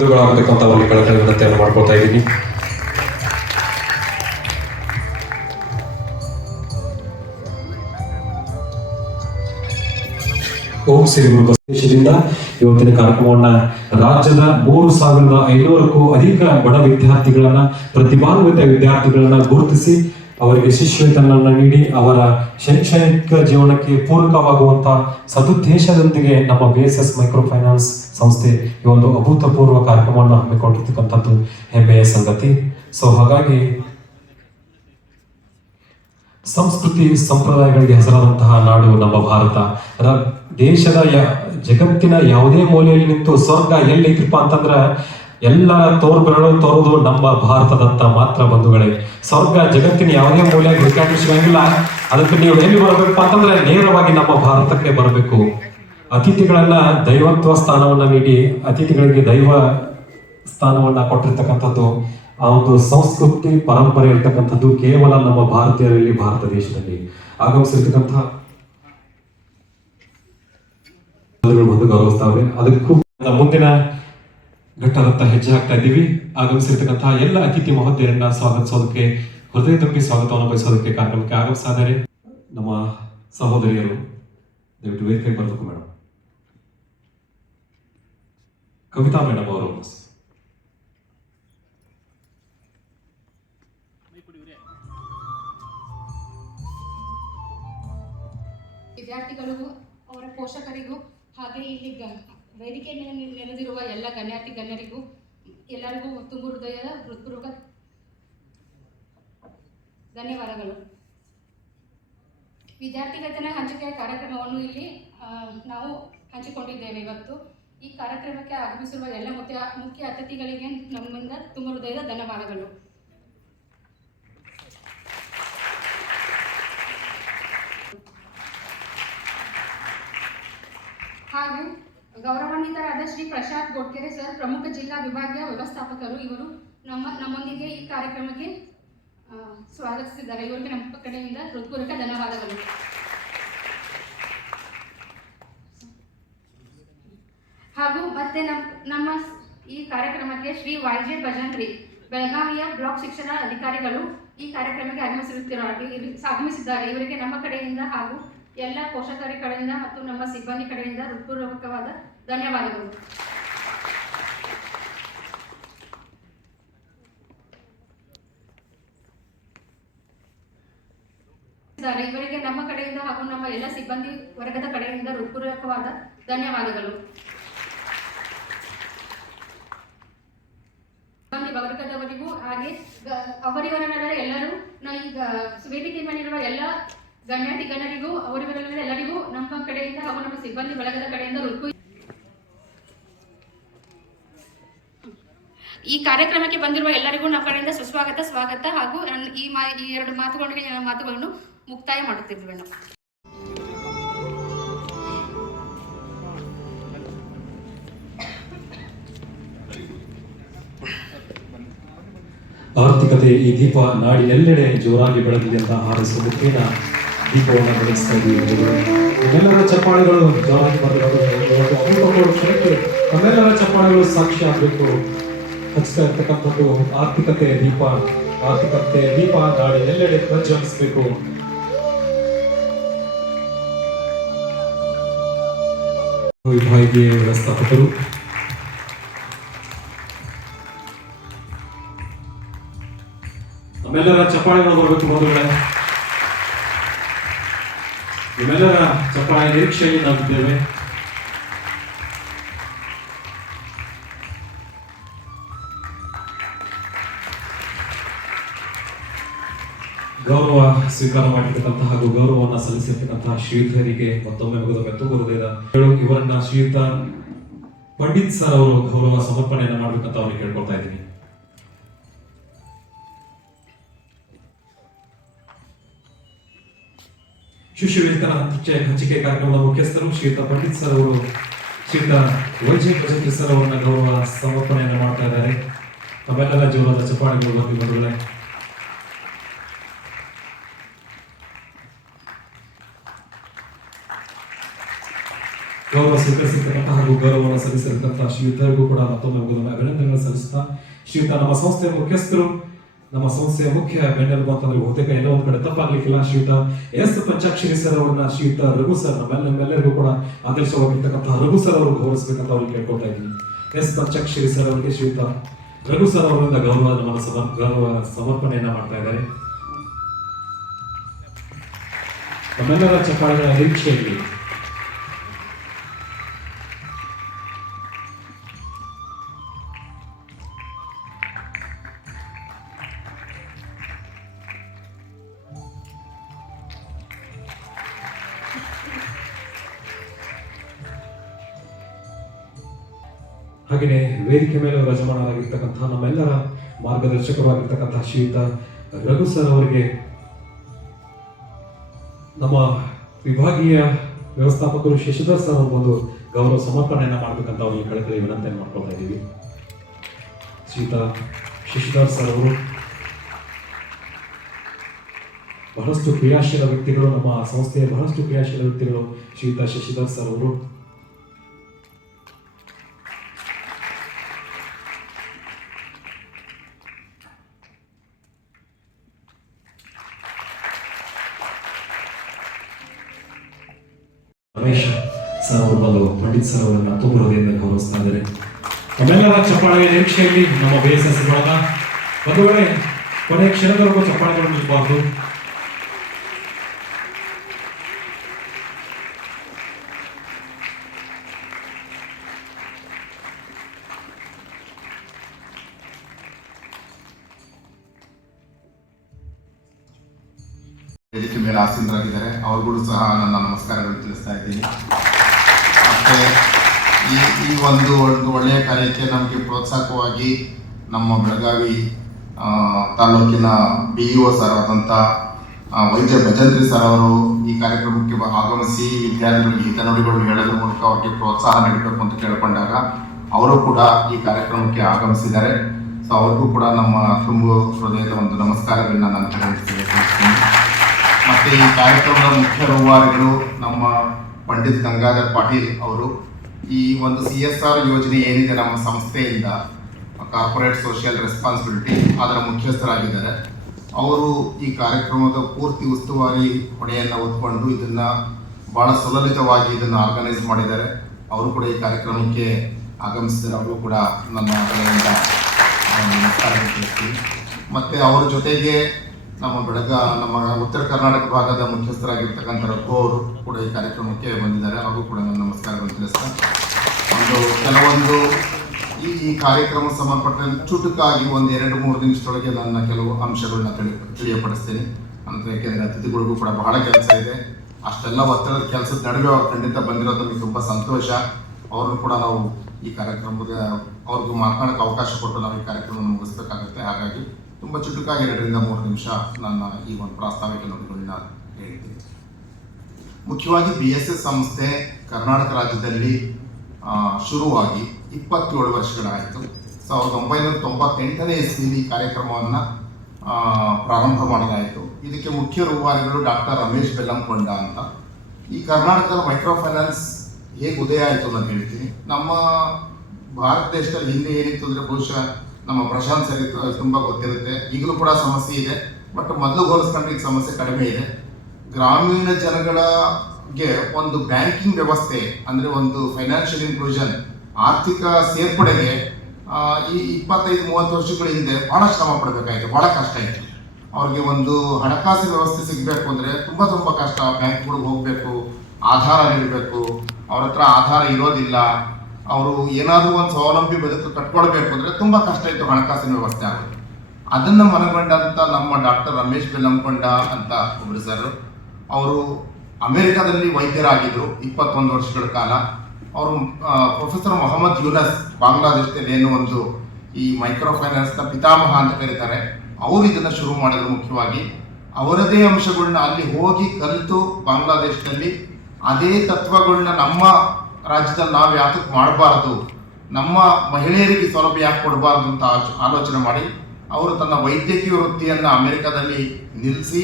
ಬಿಡುಗಡಾಗಬೇಕಂತ ಅವರಿಗೆ ಕಳಕಳಿ ವಿನಂತಿಯನ್ನು ಮಾಡ್ಕೊಳ್ತಾ ಇದ್ದೀನಿ. ಓಂ ಶ್ರೀ ಗುರು ಬಸವೇಶ್ವರದಿಂದ ಇವತ್ತಿನ ಕಾರ್ಯಕ್ರಮವನ್ನ ರಾಜ್ಯದ 3,500ಕ್ಕೂ ಅಧಿಕ ಬಡ ವಿದ್ಯಾರ್ಥಿಗಳನ್ನ, ಪ್ರತಿಭಾನ್ವಿತ ವಿದ್ಯಾರ್ಥಿಗಳನ್ನ ಗುರುತಿಸಿ ಅವರಿಗೆ ಶಿಷ್ಯವೇತನವನ್ನು ನೀಡಿ ಅವರ ಶೈಕ್ಷಣಿಕ ಜೀವನಕ್ಕೆ ಪೂರಕವಾಗುವಂತಹ ಸದುದ್ದೇಶದೊಂದಿಗೆ ನಮ್ಮ BSS ಮೈಕ್ರೋ ಫೈನಾನ್ಸ್ ಸಂಸ್ಥೆ ಈ ಒಂದು ಅಭೂತಪೂರ್ವ ಕಾರ್ಯಕ್ರಮವನ್ನು ಹಮ್ಮಿಕೊಂಡಿರ್ತಕ್ಕಂಥದ್ದು ಹೆಮ್ಮೆಯ ಸಂಗತಿ. ಸೊ ಹಾಗಾಗಿ ಸಂಸ್ಕೃತಿ ಸಂಪ್ರದಾಯಗಳಿಗೆ ಹೆಸರಾದಂತಹ ನಾಡು ನಮ್ಮ ಭಾರತ. ದೇಶದ ಜಗತ್ತಿನ ಯಾವುದೇ ಮೂಲೆಯಲ್ಲಿ ನಿಂತು ಸ್ವರ್ಗ ಎಲ್ಲೈತಿಪ್ಪ ಅಂತಂದ್ರ ಎಲ್ಲ ತೋರ್ಬೆರಳು ತೋರುದು ನಮ್ಮ ಭಾರತದತ್ತ ಮಾತ್ರ ಬಂಧುಗಳೇ. ಸ್ವರ್ಗ ಜಗತ್ತಿನ ಯಾವುದೇ ಮೂಲೆಯಾಗಿ ಹುಡುಕಾಡಿಸುವಂಗಿಲ್ಲ. ಅದಕ್ಕೆ ನೀವು ಎಲ್ಲಿ ಬರಬೇಕಪ್ಪ ಅಂತಂದ್ರೆ ನೇರವಾಗಿ ನಮ್ಮ ಭಾರತಕ್ಕೆ ಬರಬೇಕು. ಅತಿಥಿಗಳನ್ನ ದೈವತ್ವ ಸ್ಥಾನವನ್ನ ನೀಡಿ ಅತಿಥಿಗಳಿಗೆ ದೈವ ಸ್ಥಾನವನ್ನ ಕೊಟ್ಟಿರ್ತಕ್ಕಂಥದ್ದು ಆ ಒಂದು ಸಂಸ್ಕೃತಿ ಪರಂಪರೆ ಇರ್ತಕ್ಕಂಥದ್ದು ಕೇವಲ ನಮ್ಮ ಭಾರತೀಯರಲ್ಲಿ, ಭಾರತ ದೇಶದಲ್ಲಿ ಆಗಮಿಸಿರ್ತಕ್ಕಂತಹ ಬಂದು ಗೌರವಿಸ್ತಾವ್ರೆ. ಅದಕ್ಕೂ ಮುಂದಿನ ಘಟ್ಟದತ್ತ ಹೆಜ್ಜೆ ಹಾಕ್ತಾ ಇದ್ದೀವಿ. ಆಗಮಿಸಿರ್ತಕ್ಕಂತಹ ಎಲ್ಲ ಅತಿಥಿ ಮಹೋದಯರನ್ನ ಸ್ವಾಗತಿಸೋದಕ್ಕೆ, ಹೃದಯ ತುಂಬಿ ಸ್ವಾಗತವನ್ನು ಬಯಸೋದಕ್ಕೆ ಕಾರ್ಯಕ್ರಮಕ್ಕೆ ಆಗಮಿಸಿದ್ದಾರೆ ನಮ್ಮ ಸಹೋದರಿಯರು. ದಯವಿಟ್ಟು ವೇದಿಕೆಗೆ ಬರಬೇಕು ಮೇಡಮ್. ಕವಿತಾ ಮೇಡಮ್ ಅವರು. ವಿದ್ಯಾರ್ಥಿಗಳಿಗೂ ಅವರ ಪೋಷಕರಿಗೂ ಹಾಗೆ ಇಲ್ಲಿ ವೇದಿಕೆ ಮೇಲೆ ನೆರೆದಿರುವ ಎಲ್ಲ ಗಣ್ಯಾತಿ ಗಣ್ಯರಿಗೂ ಎಲ್ಲರಿಗೂ ತುಂಬು ಹೃದಯದ ಹೃತ್ಪೂರ್ವಕ ಧನ್ಯವಾದಗಳು. ವಿದ್ಯಾರ್ಥಿವೇತನ ಹಂಚಿಕೆಯ ಕಾರ್ಯಕ್ರಮವನ್ನು ಇಲ್ಲಿ ನಾವು ಹಂಚಿಕೊಂಡಿದ್ದೇವೆ. ಇವತ್ತು ಈ ಕಾರ್ಯಕ್ರಮಕ್ಕೆ ಆಗಮಿಸಿರುವ ಎಲ್ಲ ಮುಖ್ಯ ಅತಿಥಿಗಳಿಗೆ ನಮ್ಮಿಂದ ತುಂಬ ಹೃದಯದ ಧನ್ಯವಾದಗಳು. ಹಾಗೂ ಗೌರವಾನ್ವಿತರಾದ ಶ್ರೀ ಪ್ರಸಾದ್ ಗೋಡ್ಕೆರೆ ಸರ್, ಪ್ರಮುಖ ಜಿಲ್ಲಾ ವಿಭಾಗೀಯ ವ್ಯವಸ್ಥಾಪಕರು, ಇವರು ನಮ್ಮೊಂದಿಗೆ ಈ ಕಾರ್ಯಕ್ರಮಕ್ಕೆ ಸ್ವಾಗತಿಸಿದ್ದಾರೆ. ಇವರಿಗೆ ನಮ್ಮ ಕಡೆಯಿಂದ ಹೃತ್ಪೂರ್ವಕ ಧನ್ಯವಾದಗಳು. ಹಾಗೂ ಮತ್ತೆ ನಮ್ಮ ಈ ಕಾರ್ಯಕ್ರಮಕ್ಕೆ ಶ್ರೀ YJ ಭಜಂತ್ರಿ, ಬೆಳಗಾವಿಯ ಬ್ಲಾಕ್ ಶಿಕ್ಷಣ ಅಧಿಕಾರಿಗಳು ಈ ಕಾರ್ಯಕ್ರಮಕ್ಕೆ ಆಗಮಿಸಿದ್ದಾರೆ. ಇವರಿಗೆ ನಮ್ಮ ಕಡೆಯಿಂದ ಹಾಗೂ ಎಲ್ಲ ಪೋಷಕರ ಕಡೆಯಿಂದ ಮತ್ತು ನಮ್ಮ ಸಿಬ್ಬಂದಿ ಕಡೆಯಿಂದ ಹೃತ್ಪೂರ್ವಕವಾದ ಧನ್ಯವಾದಗಳು. ಇವರಿಗೆ ನಮ್ಮ ಕಡೆಯಿಂದ ಹಾಗೂ ನಮ್ಮ ಎಲ್ಲ ಸಿಬ್ಬಂದಿ ವರ್ಗದ ಕಡೆಯಿಂದ ಹೃತ್ಪೂರ್ವಕವಾದ ಧನ್ಯವಾದಗಳು. ಸಿಬ್ಬಂದಿ ವರ್ಗದವರಿಗೂ ಹಾಗೆ ಅವರಿವರ ಎಲ್ಲರೂ ಈಗ ವೇದಿಕೆ ಮೇಲಿರುವ ಎಲ್ಲ ಗಣ್ಯಾತಿ ಗಣ್ಯರಿಗೂ ಅವರಿವರೆಲ್ಲ ಎಲ್ಲರಿಗೂ ನಮ್ಮ ಕಡೆಯಿಂದ ಹಾಗೂ ನಮ್ಮ ಸಿಬ್ಬಂದಿ ಬಳಗದ ಕಡೆಯಿಂದ ಈ ಕಾರ್ಯಕ್ರಮಕ್ಕೆ ಬಂದಿರುವ ಎಲ್ಲರಿಗೂ ನಮ್ಮ ಕಡೆಯಿಂದ ಸ್ವಾಗತ ಹಾಗೂ ಈ ಎರಡು ಮಾತುಗಳನ್ನು ಮುಕ್ತಾಯ ಮಾಡುತ್ತಿದ್ದೇವೆ ನಾವು. ಆರ್ಥಿಕತೆ ಈ ದೀಪ ನಾಡಿನೆಲ್ಲೆಡೆ ಜೋರಾಗಿ ಬೆಳಗಲಿ ಅಂತ ಹಾರೈಸುವ ಮುಖೇನ ದೀಪವನ್ನು ಬೆಳೆಸ್ತಾ ಇದ್ದೀವಿ. ನಮ್ಮೆಲ್ಲರ ಚಪ್ಪಾಳೆಗಳು ಜೋರಾಗಿ ಬರಬೇಕು. ನಮ್ಮೆಲ್ಲರ ಚಪ್ಪಾಳೆಗಳು ಸಾಕ್ಷಿ ಆಗಬೇಕು. ಹಚ್ತಾ ಇರ್ತಕ್ಕಂಥದ್ದು ಆರ್ಥಿಕತೆ ದೀಪ ನಾಡಿನೆಲ್ಲೆಡೆ ಪ್ರಜ್ವಲಿಸಬೇಕು. ವಿಭಾಗೀಯ ವ್ಯವಸ್ಥಾಪಕರು, ನಮ್ಮೆಲ್ಲರ ಚಪ್ಪಾಳೆಗಳು ಬರಬೇಕು. ಮೊದಲೇ ನಿಮ್ಮೆಲ್ಲರ ಚಪ್ಪಾಳೆ ನಿರೀಕ್ಷೆಯಲ್ಲಿ ನಾವಿದ್ದೇವೆ. ಗೌರವ ಸ್ವೀಕಾರ ಮಾಡಿರ್ತಕ್ಕಂತಹ ಹಾಗೂ ಗೌರವವನ್ನು ಸಲ್ಲಿಸಿರ್ತಕ್ಕಂತಹ ಶ್ರೀಯುತರಿಗೆ ಮತ್ತೊಮ್ಮೆ ತುಂಬ ಹೃದಯದ ಇವರನ್ನ ಶ್ರೀಯುತ ಪಂಡಿತ್ ಸರ್ ಅವರು ಗೌರವ ಸಮರ್ಪಣೆಯನ್ನು ಮಾಡ್ಬೇಕಂತ ಅವ್ರಿಗೆ ಕೇಳ್ಕೊಳ್ತಾ ಇದ್ದೀನಿ. ಶಿಷ್ಯವೇತನ ಹಂಚಿಕೆ ಕಾರ್ಯಕ್ರಮದ ಮುಖ್ಯಸ್ಥರು ಶ್ರೀಯುತ ಪಂಡಿತ್ ಸರ್ ಅವರು ಶ್ರೀಯುತ YJ ಭಜಂತ್ರಿ ಸರ್ ಅವರನ್ನ ಗೌರವ ಸಮರ್ಪಣೆಯನ್ನು ಮಾಡ್ತಾ ಇದ್ದಾರೆ. ತಮ್ಮೆಲ್ಲರ ಜೀವನದ ಚಪ್ಪಾಳೆಗಳು ಬಂದು ಮೊದಲೇ ಗೌರವ ಸ್ವೀಕರಿಸಿರ್ತಕ್ಕಂಥ ಹಾಗೂ ಗೌರವವನ್ನು ಸಲ್ಲಿಸಿರ್ತಕ್ಕಂಥ ಶ್ರೀಯುತರಿಗೂ ಕೂಡ ಮತ್ತೊಮ್ಮೆ ಅಭಿನಂದನೆಗಳನ್ನು ಸಲ್ಲಿಸ್ತಾ, ಶ್ರೀಯುತ ನಮ್ಮ ಸಂಸ್ಥೆಯ ಮುಖ್ಯಸ್ಥರು, ನಮ್ಮ ಸಂಸ್ಥೆಯ ಮುಖ್ಯ ಬೆನ್ನೆಲುಬು ಅಂತಂದ್ರೆ ಬಹುತೇಕ ಎಲ್ಲೋ ಒಂದ್ ಕಡೆ ತಪ್ಪಾಗ್ಲಿಕ್ಕಿಲ್ಲ, ಶ್ರೀಯುತ ಎಸ್ ಪಂಚಾಕ್ಷರಿ ಸರ್ ಅವ್ರನ್ನ ಶ್ರೀಯುತ ರಘು ಸರ್ ನಮ್ಮೆಲ್ಲರಿಗೂ ಕೂಡ ಆದರ್ಶವಾಗಿರ್ತಕ್ಕಂತಹ ರಘು ಸರ್ ಅವರು ಗೌರವಿಸಬೇಕಂತ ಅವ್ರಿಗೆ ಕೇಳ್ಕೊಳ್ತಾ ಇದ್ದೀನಿ. ಎಸ್ ಪಂಚಾಕ್ಷರಿ ಸರ್ ಅವರಿಗೆ ಶ್ರೀಯುತ ರಘು ಸರ್ ಅವರಿಂದ ಗೌರವ ಸಮರ್ಪಣೆಯನ್ನ ಮಾಡ್ತಾ ಇದ್ದಾರೆ. ನಮ್ಮೆಲ್ಲರ ಚಪ್ಪಾಳೆಗಳ ನಿರೀಕ್ಷೆಯಲ್ಲಿ ಹಾಗೆಯೇ ವೇದಿಕೆ ಮೇಲೆ ವಿರಾಜಮಾನರಾಗಿರ್ತಕ್ಕಂತಹ ನಮ್ಮೆಲ್ಲರ ಮಾರ್ಗದರ್ಶಕರಾಗಿರ್ತಕ್ಕಂತಹ ಶ್ರೀಯುತ ರಘು ಸರ್ ಅವರಿಗೆ ನಮ್ಮ ವಿಭಾಗೀಯ ವ್ಯವಸ್ಥಾಪಕರು ಶಶಿಧರ್ ಸರ್ ಅವರು ಒಂದು ಗೌರವ ಸಮರ್ಪಣೆಯನ್ನ ಮಾಡಬೇಕಂತ ಅವರಿಗೆ ಕಳಕಳಿ ವಿನಂತಿಯನ್ನು ಮಾಡ್ಕೊಳ್ತಾ ಇದ್ದೀವಿ. ಶ್ರೀಯುತ ಶಶಿಧರ್ ಸರ್ ಅವರು ಬಹಳಷ್ಟು ಕ್ರಿಯಾಶೀಲ ವ್ಯಕ್ತಿಗಳು, ನಮ್ಮ ಸಂಸ್ಥೆಯ ಬಹಳಷ್ಟು ಕ್ರಿಯಾಶೀಲ ವ್ಯಕ್ತಿಗಳು ಶ್ರೀಯುತ ಶಶಿಧರ್ ಸರ್ ಅವರು. ರಮೇಶ್ ಸರ್ ಅವರು ಬಂದು ಪಂಡಿತ್ ಸರ್ ಅವರನ್ನ ತುಂಬ ಹೃದಯದಿಂದ ಗೌರವಿಸ್ತಾ ಇದ್ದಾರೆ. ನಮ್ಮೆಲ್ಲರ ಚಪ್ಪಾಳೆಯ ನಿರೀಕ್ಷೆಯಲ್ಲಿ ನಮ್ಮ BSS ಬಳಗ ಒಂದು ವೇಳೆ ಕೊನೆ ಕ್ಷಣದವರೆಗೂ ಚಪ್ಪಾಳೆಗಳು ನಿಲ್ಬಾರ್ದು. ವೇದಿಕೆ ಮೇಲೆ ಆಸೀನರಾಗಿದ್ದಾರೆ, ಅವ್ರಿಗೂ ಸಹ ನನ್ನ ನಮಸ್ಕಾರಗಳನ್ನು ತಿಳಿಸ್ತಾ ಇದ್ದೀನಿ. ಮತ್ತೆ ಈ ಒಂದು ಒಳ್ಳೆಯ ಕಾರ್ಯಕ್ಕೆ ನಮಗೆ ಪ್ರೋತ್ಸಾಹಕವಾಗಿ ನಮ್ಮ ಬೆಳಗಾವಿ ತಾಲೂಕಿನ BEO ಸರ್ ಆದಂಥ ವೈದ್ಯ ಭಜಂತ್ರಿ ಸರ್ ಅವರು ಈ ಕಾರ್ಯಕ್ರಮಕ್ಕೆ ಆಗಮಿಸಿ ವಿದ್ಯಾರ್ಥಿಗಳಿಗೆ ಹಿತನುಡಿಗಳು ಹೇಳೋದ್ರ ಮೂಲಕ ಅವರಿಗೆ ಪ್ರೋತ್ಸಾಹ ನೀಡಬೇಕು ಅಂತ ಕೇಳಿಕೊಂಡಾಗ ಅವರು ಕೂಡ ಈ ಕಾರ್ಯಕ್ರಮಕ್ಕೆ ಆಗಮಿಸಿದ್ದಾರೆ. ಸೊ ಅವ್ರಿಗೂ ಕೂಡ ನಮ್ಮ ತುಂಬ ಹೃದಯದ ಒಂದು ನಮಸ್ಕಾರಗಳನ್ನ ನಾನು ತಿಳಿಸ್ತೀನಿ. ಮತ್ತು ಈ ಕಾರ್ಯಕ್ರಮದ ಮುಖ್ಯ ರೂವಾರಿಗಳು ನಮ್ಮ ಪಂಡಿತ್ ಗಂಗಾಧರ್ ಪಾಟೀಲ್ ಅವರು. ಈ ಒಂದು CSR ಯೋಜನೆ ಏನಿದೆ ನಮ್ಮ ಸಂಸ್ಥೆಯಿಂದ, ಕಾರ್ಪೊರೇಟ್ ಸೋಷಿಯಲ್ ರೆಸ್ಪಾನ್ಸಿಬಿಲಿಟಿ, ಅದರ ಮುಖ್ಯಸ್ಥರಾಗಿದ್ದಾರೆ. ಅವರು ಈ ಕಾರ್ಯಕ್ರಮದ ಪೂರ್ತಿ ಉಸ್ತುವಾರಿ ಹೊಣೆಯನ್ನು ಹೊತ್ಕೊಂಡು ಇದನ್ನು ಭಾಳ ಸುಲಲಿತವಾಗಿ ಇದನ್ನು ಆರ್ಗನೈಸ್ ಮಾಡಿದ್ದಾರೆ. ಅವರು ಕೂಡ ಈ ಕಾರ್ಯಕ್ರಮಕ್ಕೆ ಆಗಮಿಸಿದ್ದಾರೆ. ಅವರು ಕೂಡ ನನ್ನ ಕಡೆಯಿಂದ ನಮಸ್ಕಾರ ತಿಳಿಸ್ತೀನಿ. ಮತ್ತು ಅವರ ಜೊತೆಗೆ ನಮ್ಮ ಉತ್ತರ ಕರ್ನಾಟಕ ಭಾಗದ ಮುಖ್ಯಸ್ಥರಾಗಿರ್ತಕ್ಕಂಥ ರಘು ಅವರು ಕೂಡ ಈ ಕಾರ್ಯಕ್ರಮಕ್ಕೆ ಬಂದಿದ್ದಾರೆ. ಹಾಗೂ ಕೂಡ ನನ್ನ ನಮಸ್ಕಾರಗಳನ್ನು ತಿಳಿಸ್ತಾರೆ. ಕೆಲವೊಂದು ಈ ಕಾರ್ಯಕ್ರಮ ಸಂಬಂಧಪಟ್ಟ ಚುಟುಕಾಗಿ ಒಂದು 2-3 ನಿಮಿಷದೊಳಗೆ ನನ್ನ ಕೆಲವು ಅಂಶಗಳನ್ನ ತಿಳಿಯಪಡಿಸ್ತೀನಿ ಅಂತ. ಏಕೆಂದರೆ ಅತಿಥಿಗಳಿಗೂ ಕೂಡ ಬಹಳ ಕೆಲಸ ಇದೆ. ಅಷ್ಟೆಲ್ಲ ಒತ್ತಡದ ಕೆಲಸದ ನಡುವೆ ಅವ್ರು ಖಂಡಿತ ಬಂದಿರೋದು ನಮಗೆ ತುಂಬ ಸಂತೋಷ. ಅವ್ರನ್ನು ಕೂಡ ನಾವು ಈ ಕಾರ್ಯಕ್ರಮದ ಅವ್ರಿಗೂ ಮಾತನಾಡೋಕ್ಕೆ ಅವಕಾಶ ಕೊಟ್ಟು ನಾವು ಈ ಕಾರ್ಯಕ್ರಮವನ್ನು ಮುಗಿಸ್ಬೇಕಾಗುತ್ತೆ. ಹಾಗಾಗಿ ತುಂಬ ಚುಟುಕಾಗಿ 2-3 ನಿಮಿಷ ನನ್ನ ಈ ಒಂದು ಪ್ರಾಸ್ತಾವಿಕ ನುಡಿಗಳನ್ನ ಹೇಳ್ತೀನಿ. ಮುಖ್ಯವಾಗಿ BSS ಸಂಸ್ಥೆ ಕರ್ನಾಟಕ ರಾಜ್ಯದಲ್ಲಿ ಶುರುವಾಗಿ 27 ವರ್ಷಗಳಾಯಿತು. 1998ನೇ ಇಸ್ವಿಯಲ್ಲಿ ಈ ಕಾರ್ಯಕ್ರಮವನ್ನು ಪ್ರಾರಂಭ ಮಾಡಲಾಯಿತು. ಇದಕ್ಕೆ ಮುಖ್ಯ ರೂವಾರಿಗಳು ಡಾಕ್ಟರ್ ರಮೇಶ್ ಬೆಲ್ಲಂಕೊಂಡ ಅಂತ. ಈ ಕರ್ನಾಟಕದ ಮೈಕ್ರೋ ಫೈನಾನ್ಸ್ ಹೇಗೆ ಉದಯ ಆಯಿತು ನಾನು ಹೇಳ್ತೀನಿ. ನಮ್ಮ ಭಾರತ ದೇಶದಲ್ಲಿ ಹಿಂದೆ ಏನಿತ್ತು ಅಂದರೆ ಬಹುಶಃ ನಮ್ಮ ಪ್ರಶಾಂತ್ ಸರಿ ತುಂಬ ಗೊತ್ತಿರುತ್ತೆ. ಈಗಲೂ ಕೂಡ ಸಮಸ್ಯೆ ಇದೆ, ಬಟ್ ಮೊದಲು ಹೋಲಿಸ್ಕೊಂಡ್ರೆ ಈಗ ಸಮಸ್ಯೆ ಕಡಿಮೆ ಇದೆ. ಗ್ರಾಮೀಣ ಜನಗಳಿಗೆ ಒಂದು ಬ್ಯಾಂಕಿಂಗ್ ವ್ಯವಸ್ಥೆ ಅಂದರೆ ಒಂದು ಫೈನಾನ್ಷಿಯಲ್ ಇನ್ಕ್ಲೂಷನ್, ಆರ್ಥಿಕ ಸೇರ್ಪಡೆಗೆ ಈ 25-30 ವರ್ಷಗಳ ಹಿಂದೆ ಭಾಳ ಶ್ರಮ ಪಡಬೇಕಾಯಿತು, ಭಾಳ ಕಷ್ಟ ಇತ್ತು. ಅವ್ರಿಗೆ ಒಂದು ಹಣಕಾಸಿನ ವ್ಯವಸ್ಥೆ ಸಿಗಬೇಕು ಅಂದರೆ ತುಂಬ ಕಷ್ಟ. ಬ್ಯಾಂಕ್ಗಳಿಗೆ ಹೋಗಬೇಕು, ಆಧಾರ ನೀಡಬೇಕು, ಅವ್ರ ಹತ್ರ ಆಧಾರ ಇರೋದಿಲ್ಲ. ಅವರು ಏನಾದರೂ ಒಂದು ಸ್ವಾವಲಂಬಿ ಬದುಕು ಕಟ್ಕೊಳ್ಬೇಕು ಅಂದರೆ ತುಂಬ ಕಷ್ಟ ಇತ್ತು ಹಣಕಾಸಿನ ವ್ಯವಸ್ಥೆ ಆಗೋದು. ಅದನ್ನು ಮನಗೊಂಡಂಥ ನಮ್ಮ ಡಾಕ್ಟರ್ ರಮೇಶ್ ಬೆಲ್ಲಂಕೊಂಡ ಅಂತ ಒಬ್ಬರು ಸರ್, ಅವರು ಅಮೆರಿಕಾದಲ್ಲಿ ವೈದ್ಯರಾಗಿದ್ದರು 21 ವರ್ಷಗಳ ಕಾಲ. ಅವರು ಪ್ರೊಫೆಸರ್ ಮೊಹಮ್ಮದ್ ಯೂನಸ್, ಬಾಂಗ್ಲಾದೇಶದಲ್ಲಿ ಏನು ಒಂದು ಈ ಮೈಕ್ರೋ ಫೈನಾನ್ಸ್ನ ಪಿತಾಮಹ ಅಂತ ಕರೀತಾರೆ, ಅವರು ಇದನ್ನು ಶುರು ಮಾಡಿದ್ರು. ಮುಖ್ಯವಾಗಿ ಅವರದೇ ಅಂಶಗಳನ್ನ ಅಲ್ಲಿ ಹೋಗಿ ಕಲಿತು ಬಾಂಗ್ಲಾದೇಶದಲ್ಲಿ ಅದೇ ತತ್ವಗಳನ್ನ ನಮ್ಮ ರಾಜ್ಯದಲ್ಲಿ ನಾವು ಯಾತಕ್ಕೆ ಮಾಡಬಾರ್ದು, ನಮ್ಮ ಮಹಿಳೆಯರಿಗೆ ಸೌಲಭ್ಯ ಯಾಕೆ ಕೊಡಬಾರ್ದು ಅಂತ ಆಲೋಚನೆ ಮಾಡಿ ಅವರು ತನ್ನ ವೈದ್ಯಕೀಯ ವೃತ್ತಿಯನ್ನು ಅಮೆರಿಕದಲ್ಲಿ ನಿಲ್ಲಿಸಿ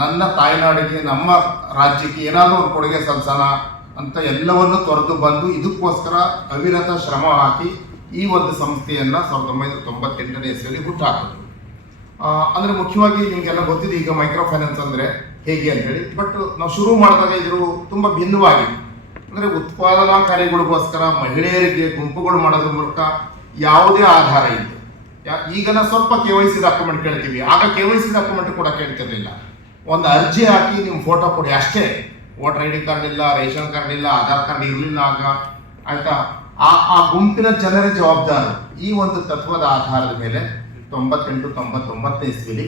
ನನ್ನ ತಾಯ್ನಾಡಿಗೆ, ನಮ್ಮ ರಾಜ್ಯಕ್ಕೆ ಏನಾದರೂ ಒಂದು ಕೊಡುಗೆ ಸಲ್ಲಿಸೋಣ ಅಂತ ಎಲ್ಲವನ್ನು ತೊರೆದು ಬಂದು ಇದಕ್ಕೋಸ್ಕರ ಅವಿರತ ಶ್ರಮ ಹಾಕಿ ಈ ಒಂದು ಸಂಸ್ಥೆಯನ್ನು 1998ನೇ ಇಸ್ವಿಯಲ್ಲಿ ಹುಟ್ಟಾಕಿದ್ರು. ಅಂದರೆ ಮುಖ್ಯವಾಗಿ ನಿಮಗೆಲ್ಲ ಗೊತ್ತಿದೆ ಈಗ ಮೈಕ್ರೋ ಫೈನಾನ್ಸ್ ಅಂದರೆ ಹೇಗೆ ಅಂತೇಳಿ. ಬಟ್ ನಾವು ಶುರು ಮಾಡಿದಾಗ ಇದ್ರ ತುಂಬ ಭಿನ್ನವಾಗಿ, ಅಂದರೆ ಉತ್ಪಾದನಾ ಕಾರ್ಯಗಳಿಗೋಸ್ಕರ ಮಹಿಳೆಯರಿಗೆ ಗುಂಪುಗಳು ಮಾಡೋದ್ರ ಮೂಲಕ ಯಾವುದೇ ಆಧಾರ ಇತ್ತು. ಈಗನ ಸ್ವಲ್ಪ KYC ಡಾಕ್ಯುಮೆಂಟ್ ಕೇಳ್ತೀವಿ, ಆಗ KYC ಡಾಕ್ಯುಮೆಂಟ್ ಕೂಡ ಕೇಳ್ತಿರ್ಲಿಲ್ಲ. ಒಂದು ಅರ್ಜಿ ಹಾಕಿ ನಿಮ್ಮ ಫೋಟೋ ಕೊಡಿ ಅಷ್ಟೇ. ವೋಟರ್ ID ಕಾರ್ಡ್ ಇಲ್ಲ, ರೇಷನ್ ಕಾರ್ಡ್ ಇಲ್ಲ, ಆಧಾರ್ ಕಾರ್ಡ್ ಇರಲಿಲ್ಲ ಆಗ, ಆಯ್ತಾ. ಆ ಗುಂಪಿನ ಜನರ ಜವಾಬ್ದಾರಿ. ಈ ಒಂದು ತತ್ವದ ಆಧಾರದ ಮೇಲೆ 98-99 ಇಸ್ವಿಲಿ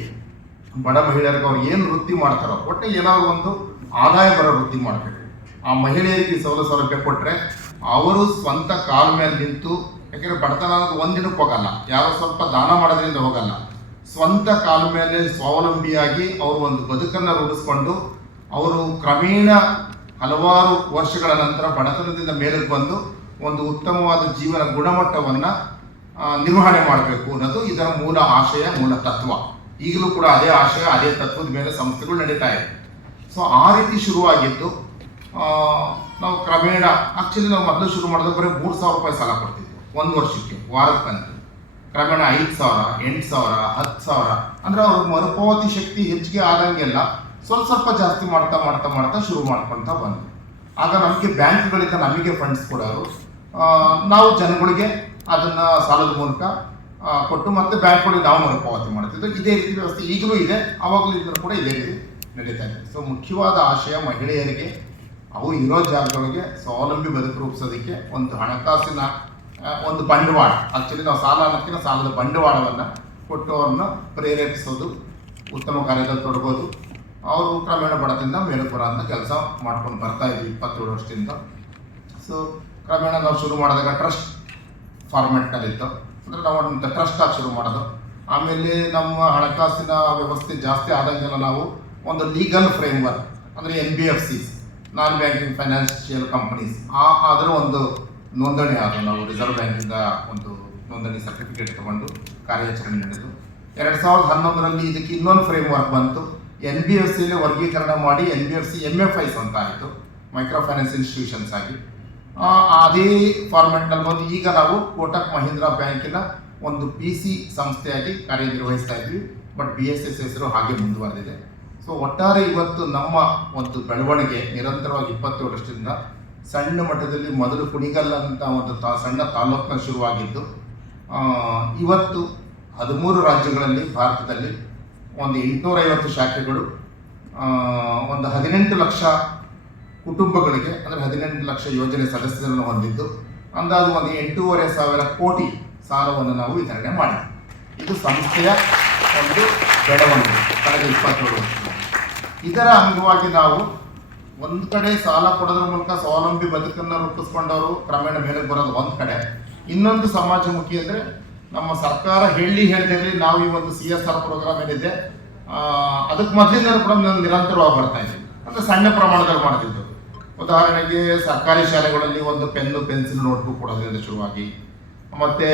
ಬಡ ಮಹಿಳೆಯರಿಗೆ ಅವ್ರು ಏನು ವೃತ್ತಿ ಮಾಡ್ತಾರೋ ಒಟ್ಟು ಏನಾದ್ರು ಒಂದು ಆದಾಯ ಬರೋ ವೃತ್ತಿ ಮಾಡಬೇಕು. ಆ ಮಹಿಳೆಯರಿಗೆ ಸೌಲಭ್ಯ ಕೊಟ್ಟರೆ ಅವರು ಸ್ವಂತ ಕಾಲ ಮೇಲೆ ನಿಂತು, ಯಾಕೆಂದರೆ ಬಡತನ ಅನ್ನೋದು ಒಂದಿನಕ್ಕೆ ಹೋಗಲ್ಲ, ಯಾರೋ ಸ್ವಲ್ಪ ದಾನ ಮಾಡೋದ್ರಿಂದ ಹೋಗಲ್ಲ. ಸ್ವಂತ ಕಾಲ ಮೇಲೆ ಸ್ವಾವಲಂಬಿಯಾಗಿ ಅವರು ಒಂದು ಬದುಕನ್ನು ರೂಢಿಸ್ಕೊಂಡು ಅವರು ಕ್ರಮೇಣ ಹಲವಾರು ವರ್ಷಗಳ ನಂತರ ಬಡತನದಿಂದ ಮೇಲಕ್ಕೆ ಬಂದು ಒಂದು ಉತ್ತಮವಾದ ಜೀವನ ಗುಣಮಟ್ಟವನ್ನು ನಿರ್ವಹಣೆ ಮಾಡಬೇಕು ಅನ್ನೋದು ಇದರ ಮೂಲ ಆಶಯ, ಮೂಲ ತತ್ವ. ಈಗಲೂ ಕೂಡ ಅದೇ ಆಶಯ, ಅದೇ ತತ್ವದ ಮೇಲೆ ಸಂಸ್ಥೆಗಳು ನಡೀತಾ ಇದೆ. ಸೊ ಆ ರೀತಿ ಶುರುವಾಗಿದ್ದು ನಾವು ಕ್ರಮೇಣ, ಆಕ್ಚುಲಿ ನಾವು ಮೊದಲು ಶುರು ಮಾಡಿದ್ರೆ ಬರೀ 3,000 ರೂಪಾಯಿ ಸಾಲ ಕೊಡ್ತಿದ್ವಿ ಒಂದು ವರ್ಷಕ್ಕೆ, ವಾರಕ್ಕಂತ. ಕ್ರಮೇಣ 5,000, 8,000, 10,000 ಅಂದರೆ ಅವ್ರ ಮರುಪಾವತಿ ಶಕ್ತಿ ಹೆಚ್ಚಿಗೆ ಆದಂಗೆಲ್ಲ ಸ್ವಲ್ಪ ಜಾಸ್ತಿ ಮಾಡ್ತಾ ಶುರು ಮಾಡ್ಕೊಳ್ತಾ ಬಂದ್ವಿ. ಆಗ ನಮಗೆ ಬ್ಯಾಂಕ್ಗಳಿಂದ ನಮಗೆ ಫಂಡ್ಸ್ ಕೊಡೋರು, ನಾವು ಜನಗಳಿಗೆ ಅದನ್ನು ಸಾಲದ ಮೂಲಕ ಕೊಟ್ಟು ಮತ್ತೆ ಬ್ಯಾಂಕ್ಗಳಿಗೆ ನಾವು ಮರುಪಾವತಿ ಮಾಡ್ತಿದ್ವಿ. ಇದೇ ರೀತಿ ವ್ಯವಸ್ಥೆ ಈಗಲೂ ಇದೆ, ಆವಾಗಲೂ ಇದ್ರೂ ಕೂಡ ಇದೇ ರೀತಿ ನಡೀತಾ ಇದೆ. ಸೊ ಮುಖ್ಯವಾದ ಆಶಯ ಮಹಿಳೆಯರಿಗೆ ಅವು ಇರೋ ಜಾಗಗಳಿಗೆ ಸ್ವಾವಲಂಬಿ ಬದುಕು ರೂಪಿಸೋದಕ್ಕೆ ಒಂದು ಹಣಕಾಸಿನ ಒಂದು ಬಂಡವಾಳ, ಆಕ್ಚುಲಿ ನಾವು ಸಾಲ ಅನ್ನೋದಕ್ಕಿಂತ ಸಾಲದ ಬಂಡವಾಳವನ್ನು ಕೊಟ್ಟು ಅವ್ರನ್ನ ಪ್ರೇರೇಪಿಸೋದು, ಉತ್ತಮ ಕಾರ್ಯದಲ್ಲಿ ತೊಡಗೋದು, ಅವರು ಕ್ರಮೇಣ ಬಡದಿಂದ ಮೇಲಕ್ಕೆ ಬರೋ ಅಂತ ಕೆಲಸ ಮಾಡ್ಕೊಂಡು ಬರ್ತಾ ಇದ್ವಿ 27 ವರ್ಷದಿಂದ. ಸೊ ಕ್ರಮೇಣ ನಾವು ಶುರು ಮಾಡಿದಾಗ ಟ್ರಸ್ಟ್ ಫಾರ್ಮೆಟ್ನಲ್ಲಿತ್ತು, ಅಂದರೆ ನಾವು ಒಂದು ಟ್ರಸ್ಟ್ ಆಗಿ ಶುರು ಮಾಡೋದು. ಆಮೇಲೆ ನಮ್ಮ ಹಣಕಾಸಿನ ವ್ಯವಸ್ಥೆ ಜಾಸ್ತಿ ಆದಂಗೆಲ್ಲ ನಾವು ಒಂದು ಲೀಗಲ್ ಫ್ರೇಮ್ವರ್ಕ್, ಅಂದರೆ NBFCs, ನಾನ್ ಬ್ಯಾಂಕಿಂಗ್ ಫೈನಾನ್ಷಿಯಲ್ ಕಂಪನೀಸ್, ಅದರ ಒಂದು ನೋಂದಣಿ ಆದವು. ನಾವು ರಿಸರ್ವ್ ಬ್ಯಾಂಕಿಂದ ಒಂದು ನೋಂದಣಿ ಸರ್ಟಿಫಿಕೇಟ್ ತಗೊಂಡು ಕಾರ್ಯಾಚರಣೆ ನಡೆದು 2011ರಲ್ಲಿ ಇದಕ್ಕೆ ಇನ್ನೊಂದು ಫ್ರೇಮ್ವರ್ಕ್ ಬಂತು. NBFCಯಲ್ಲಿ ವರ್ಗೀಕರಣ ಮಾಡಿ NBFC MFIs ಅಂತ ಆಯಿತು, ಮೈಕ್ರೋ ಫೈನಾನ್ಸ್ ಇನ್ಸ್ಟಿಟ್ಯೂಷನ್ಸ್ ಆಗಿ. ಅದೇ ಫಾರ್ಮೆಟ್ನಲ್ಲಿ ಬಂದು ಈಗ ನಾವು ಕೋಟಕ್ ಮಹೀಂದ್ರಾ ಬ್ಯಾಂಕಿನ ಒಂದು PC ಸಂಸ್ಥೆಯಾಗಿ ಕಾರ್ಯನಿರ್ವಹಿಸ್ತಾ ಇದ್ವಿ. ಬಟ್ BSS ಹೆಸರು ಹಾಗೆ ಮುಂದುವರೆದಿದೆ. ಸೊ ಒಟ್ಟಾರೆ ಇವತ್ತು ನಮ್ಮ ಒಂದು ಬೆಳವಣಿಗೆ ನಿರಂತರವಾಗಿ 27 ವರ್ಷದಿಂದ ಸಣ್ಣ ಮಟ್ಟದಲ್ಲಿ ಮೊದಲು ಕುಣಿಗಲ್ ಅಂತ ಒಂದು ಸಣ್ಣ ತಾಲೂಕಿನ ಶುರುವಾಗಿದ್ದು ಇವತ್ತು 13 ರಾಜ್ಯಗಳಲ್ಲಿ ಭಾರತದಲ್ಲಿ ಒಂದು 850 ಶಾಖೆಗಳು, ಒಂದು 18 ಲಕ್ಷ ಕುಟುಂಬಗಳಿಗೆ, ಅಂದರೆ 18 ಲಕ್ಷ ಯೋಜನೆ ಸದಸ್ಯರನ್ನು ಹೊಂದಿದ್ದು ಅಂದಾಜು ಒಂದು 8,500 ಕೋಟಿ ಸಾಲವನ್ನು ನಾವು ವಿತರಣೆ ಮಾಡಿದ್ವಿ. ಇದು ಸಂಸ್ಥೆಯ ಒಂದು ಬೆಳವಣಿಗೆ ಕಳೆದ 27 ವರ್ಷ. ಇದರ ಅಂಗವಾಗಿ ನಾವು ಒಂದು ಕಡೆ ಸಾಲ ಕೊಡೋದ್ರ ಮೂಲಕ ಸ್ವಾವಲಂಬಿ ಬದುಕನ್ನು ರೂಪಿಸ್ಕೊಂಡವರು ಕ್ರಮೇಣ ಮೇಲೆ ಬರೋದು ಒಂದು ಕಡೆ, ಇನ್ನೊಂದು ಸಮಾಜಮುಖಿ ಅಂದರೆ ನಮ್ಮ ಸರ್ಕಾರ ಹೇಳ್ದಿರಲಿ ನಾವು ಈ ಒಂದು CSR ಪ್ರೋಗ್ರಾಮ್ ಏನಿದೆ ಅದಕ್ಕೆ ಮೊದಲಿಂದ ಕೂಡ ನಿರಂತರವಾಗಿ ಬರ್ತಾ ಇದ್ದೀವಿ. ಅಂದರೆ ಸಣ್ಣ ಪ್ರಮಾಣದಲ್ಲಿ ಮಾಡ್ತಿದ್ದು, ಉದಾಹರಣೆಗೆ ಸರ್ಕಾರಿ ಶಾಲೆಗಳಲ್ಲಿ ಒಂದು ಪೆನ್ನು ಪೆನ್ಸಿಲ್ ನೋಟ್ಬುಕ್ ಕೊಡೋದ್ರಿಂದ ಶುರುವಾಗಿ, ಮತ್ತು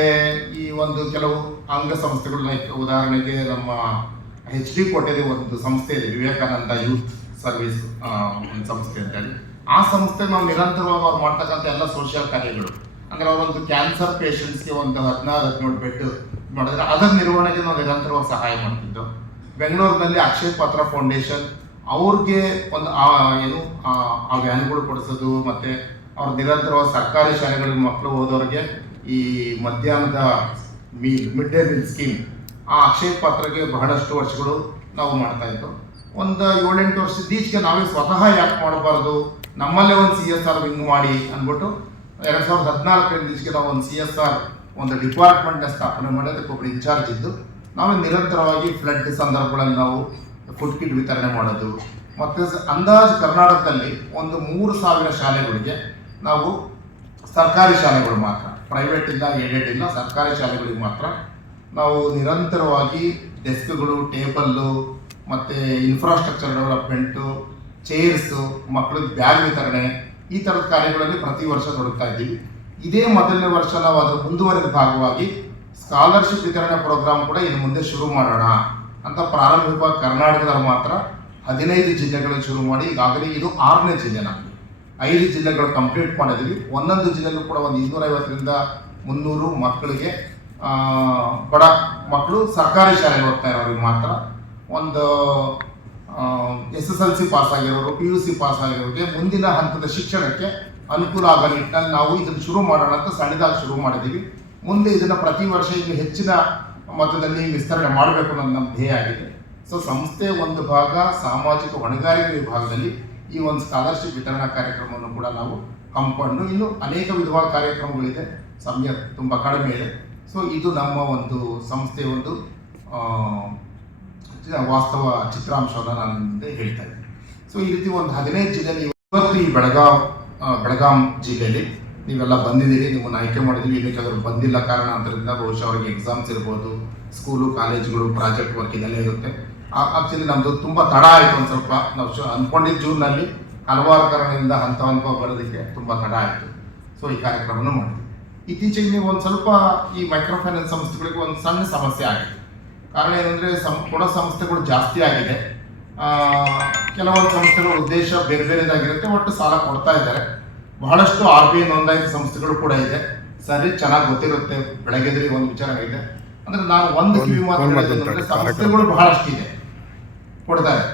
ಈ ಒಂದು ಕೆಲವು ಅಂಗಸಂಸ್ಥೆಗಳು, ಲೈಕ್ ಉದಾಹರಣೆಗೆ ನಮ್ಮ HD ಕೋಟೆಯಲ್ಲಿ ಒಂದು ಸಂಸ್ಥೆ ಇದೆ, ವಿವೇಕಾನಂದ ಯೂತ್ ಸರ್ವಿಸ್ ಒಂದು ಸಂಸ್ಥೆ ಅಂತೇಳಿ. ಆ ಸಂಸ್ಥೆ ನಾವು ನಿರಂತರವಾಗಿ ಅವ್ರು ಮಾಡ್ತಕ್ಕಂಥ ಎಲ್ಲ ಸೋಷಿಯಲ್ ಕಾರ್ಯಗಳು, ಅಂದರೆ ಅವರೊಂದು ಕ್ಯಾನ್ಸರ್ ಪೇಷಂಟ್ಸ್ಗೆ ಒಂದು 16-17 ಬೆಡ್ ಮಾಡಿದ್ರೆ ಅದರ ನಿರ್ವಹಣೆಗೆ ನಾವು ನಿರಂತರವಾಗಿ ಸಹಾಯ ಮಾಡ್ತಿದ್ದು. ಬೆಂಗಳೂರಿನಲ್ಲಿ ಅಕ್ಷಯ ಪಾತ್ರ ಫೌಂಡೇಶನ್ ಅವ್ರಿಗೆ ಒಂದು ಏನು ಆ ವ್ಯಾನ್ಗಳು ಕೊಡಿಸೋದು, ಮತ್ತು ಅವ್ರು ನಿರಂತರವಾಗಿ ಸರ್ಕಾರಿ ಶಾಲೆಗಳಿಗೆ ಮಕ್ಕಳು ಓದೋರಿಗೆ ಈ ಮಧ್ಯಾಹ್ನದ ಮಿಡ್ ಡೇ ಮೀಲ್ ಸ್ಕೀಮ್, ಆ ಅಕ್ಷಯ ಪಾತ್ರಗೆ ಬಹಳಷ್ಟು ವರ್ಷಗಳು ನಾವು ಮಾಡ್ತಾ ಇದ್ದು. ಒಂದು 7-8 ವರ್ಷದೀಚೆಗೆ ನಾವೇ ಸ್ವತಃ ಯಾಕೆ ಮಾಡಬಾರ್ದು, ನಮ್ಮಲ್ಲೇ ಒಂದು CSR ವಿಂಗ್ ಮಾಡಿ ಅಂದ್ಬಿಟ್ಟು 2014 ನಾವು ಒಂದು CSR ಒಂದು ಡಿಪಾರ್ಟ್ಮೆಂಟ್ನ ಸ್ಥಾಪನೆ ಮಾಡಿ ಅದಕ್ಕೊಬ್ಬರು ಇನ್ಚಾರ್ಜ್ ಇದ್ದು ನಾವೇ ನಿರಂತರವಾಗಿ ಫ್ಲಡ್ ಸಂದರ್ಭಗಳಲ್ಲಿ ನಾವು ಫುಡ್ ಕಿಟ್ ವಿತರಣೆ ಮಾಡೋದು. ಮತ್ತು ಅಂದಾಜು ಕರ್ನಾಟಕದಲ್ಲಿ ಒಂದು 3,000 ಶಾಲೆಗಳಿಗೆ ನಾವು ಸರ್ಕಾರಿ ಶಾಲೆಗಳು ಮಾತ್ರ, ಪ್ರೈವೇಟ್ ಇಲ್ಲ, ಏಡೆಡ್ ಇಲ್ಲ, ಸರ್ಕಾರಿ ಶಾಲೆಗಳಿಗೆ ಮಾತ್ರ ನಾವು ನಿರಂತರವಾಗಿ ಡೆಸ್ಕ್ಗಳು, ಟೇಬಲ್ಲು, ಮತ್ತು ಇನ್ಫ್ರಾಸ್ಟ್ರಕ್ಚರ್ ಡೆವಲಪ್ಮೆಂಟು, ಚೇರ್ಸು, ಮಕ್ಕಳಿಗೆ ಬ್ಯಾಗ್ ವಿತರಣೆ, ಈ ಥರದ ಕಾರ್ಯಗಳಲ್ಲಿ ಪ್ರತಿ ವರ್ಷ ತೊಡಗ್ತಾ ಇದ್ದೀವಿ. ಇದೇ ಮೊದಲನೇ ವರ್ಷ ನಾವು ಅದರ ಮುಂದುವರೆದ ಭಾಗವಾಗಿ ಸ್ಕಾಲರ್ಶಿಪ್ ವಿತರಣೆ ಪ್ರೋಗ್ರಾಮ್ ಕೂಡ ಇನ್ನು ಮುಂದೆ ಶುರು ಮಾಡೋಣ ಅಂತ ಪ್ರಾರಂಭಿಕವಾಗಿ ಕರ್ನಾಟಕದಲ್ಲಿ ಮಾತ್ರ 15 ಜಿಲ್ಲೆಗಳಲ್ಲಿ ಶುರು ಮಾಡಿ ಈಗಾಗಲೇ ಇದು 6ನೇ ಜಿಲ್ಲೆ ನಮಗೆ. 5 ಜಿಲ್ಲೆಗಳು ಕಂಪ್ಲೀಟ್ ಮಾಡಿದ್ವಿ. ಒಂದೊಂದು ಜಿಲ್ಲೆಯಲ್ಲೂ ಕೂಡ ಒಂದು 250ರಿಂದ 300 ಮಕ್ಕಳಿಗೆ ಬಡ ಮಕ್ಕಳು ಸರ್ಕಾರಿ ಶಾಲೆಗೆ ಹೋಗ್ತಾ ಇರೋರಿಗೆ ಮಾತ್ರ, ಒಂದು SSLC ಪಾಸ್ ಆಗಿರೋರು, PUC ಪಾಸ್ ಆಗಿರೋರಿಗೆ ಮುಂದಿನ ಹಂತದ ಶಿಕ್ಷಣಕ್ಕೆ ಅನುಕೂಲ ಆಗೋ ನಿಟ್ಟಿನಲ್ಲಿ ನಾವು ಇದನ್ನು ಶುರು ಮಾಡೋಣ ಅಂತ ಸಣ್ಣದಾಗಿ ಶುರು ಮಾಡಿದ್ದೀವಿ. ಮುಂದೆ ಇದನ್ನು ಪ್ರತಿ ವರ್ಷ ಇನ್ನು ಹೆಚ್ಚಿನ ಮಟ್ಟದಲ್ಲಿ ವಿಸ್ತರಣೆ ಮಾಡಬೇಕು ಅನ್ನೋದು ನಮ್ಮ ಧ್ಯೇಯ ಆಗಿದೆ. ಸೊ ಸಂಸ್ಥೆ ಒಂದು ಭಾಗ ಸಾಮಾಜಿಕ ಹೊಣೆಗಾರಿಕೆ ವಿಭಾಗದಲ್ಲಿ ಈ ಒಂದು ಸ್ಕಾಲರ್ಶಿಪ್ ವಿತರಣಾ ಕಾರ್ಯಕ್ರಮವನ್ನು ಕೂಡ ನಾವು ಹಮ್ಮಿಕೊಂಡು, ಇನ್ನು ಅನೇಕ ವಿಧವಾದ ಕಾರ್ಯಕ್ರಮಗಳಿದೆ, ಸಮಯ ತುಂಬ ಕಡಿಮೆ ಇದೆ. ಸೊ ಇದು ನಮ್ಮ ಒಂದು ಸಂಸ್ಥೆಯ ಒಂದು ವಾಸ್ತವ ಚಿತ್ರಾಂಶವನ್ನು ನಾನು ಮುಂದೆ ಹೇಳ್ತಾ ಇದ್ದೀನಿ. ಸೊ ಈ ರೀತಿ ಒಂದು 15 ಜಿಲ್ಲೆಯಲ್ಲಿ ಇವತ್ತು ಈ ಬೆಳಗಾಂ ಜಿಲ್ಲೆಯಲ್ಲಿ ನೀವೆಲ್ಲ ಬಂದಿದ್ದೀರಿ, ನಿಮ್ಮನ್ನು ಆಯ್ಕೆ ಮಾಡಿದ್ದೀವಿ. ಇನ್ನು ಕೆಲವರು ಬಂದಿಲ್ಲ ಕಾರಣಾಂತರದಿಂದ, ಬಹುಶಃ ಅವರಿಗೆ ಎಕ್ಸಾಮ್ಸ್ ಇರ್ಬೋದು, ಸ್ಕೂಲು ಕಾಲೇಜುಗಳು ಪ್ರಾಜೆಕ್ಟ್ ವರ್ಕ್ ಇದೆಲ್ಲ ಇರುತ್ತೆ. ಆಕ್ಚುಲಿ ನಮ್ಮದು ತುಂಬ ತಡ ಆಯಿತು, ಒಂದು ಸ್ವಲ್ಪ ನಾವು ಅಂದ್ಕೊಂಡಿದ್ದ ಜೂನ್ನಲ್ಲಿ ಹಲವಾರು ಕಾರಣದಿಂದ ಹಂತ ಬರೋದಕ್ಕೆ ತುಂಬ ತಡ ಆಯಿತು. ಸೊ ಈ ಕಾರ್ಯಕ್ರಮವನ್ನು ಮಾಡಿದ್ವಿ. ಇತ್ತೀಚೆಗೆ ನೀವು ಒಂದು ಸ್ವಲ್ಪ ಈ ಮೈಕ್ರೋ ಫೈನಾನ್ಸ್ ಸಂಸ್ಥೆಗಳಿಗೆ ಒಂದು ಸಣ್ಣ ಸಮಸ್ಯೆ ಆಗಿದೆ. ಕಾರಣ ಏನಂದರೆ ಕೊಡೋ ಸಂಸ್ಥೆಗಳು ಜಾಸ್ತಿ ಆಗಿದೆ. ಕೆಲವೊಂದು ಸಂಸ್ಥೆಗಳ ಉದ್ದೇಶ ಬೇರೆ ಬೇರೆದಾಗಿರುತ್ತೆ, ಒಟ್ಟು ಸಾಲ ಕೊಡ್ತಾ ಇದ್ದಾರೆ. ಬಹಳಷ್ಟು RBI ನೋಂದಾಯಿತ ಸಂಸ್ಥೆಗಳು ಕೂಡ ಇದೆ. ಸರಿ, ಚೆನ್ನಾಗಿ ಗೊತ್ತಿರುತ್ತೆ. ಬೆಳಗ್ಗೆದ್ರಿಗೆ ಒಂದು ವಿಚಾರ ಇದೆ ಅಂದ್ರೆ, ನಾನು ಒಂದು ಕಿವಿ ಮಾತು, ಸಂಸ್ಥೆಗಳು ಬಹಳಷ್ಟು ಇದೆ, ಕೊಡ್ತಾರೆ.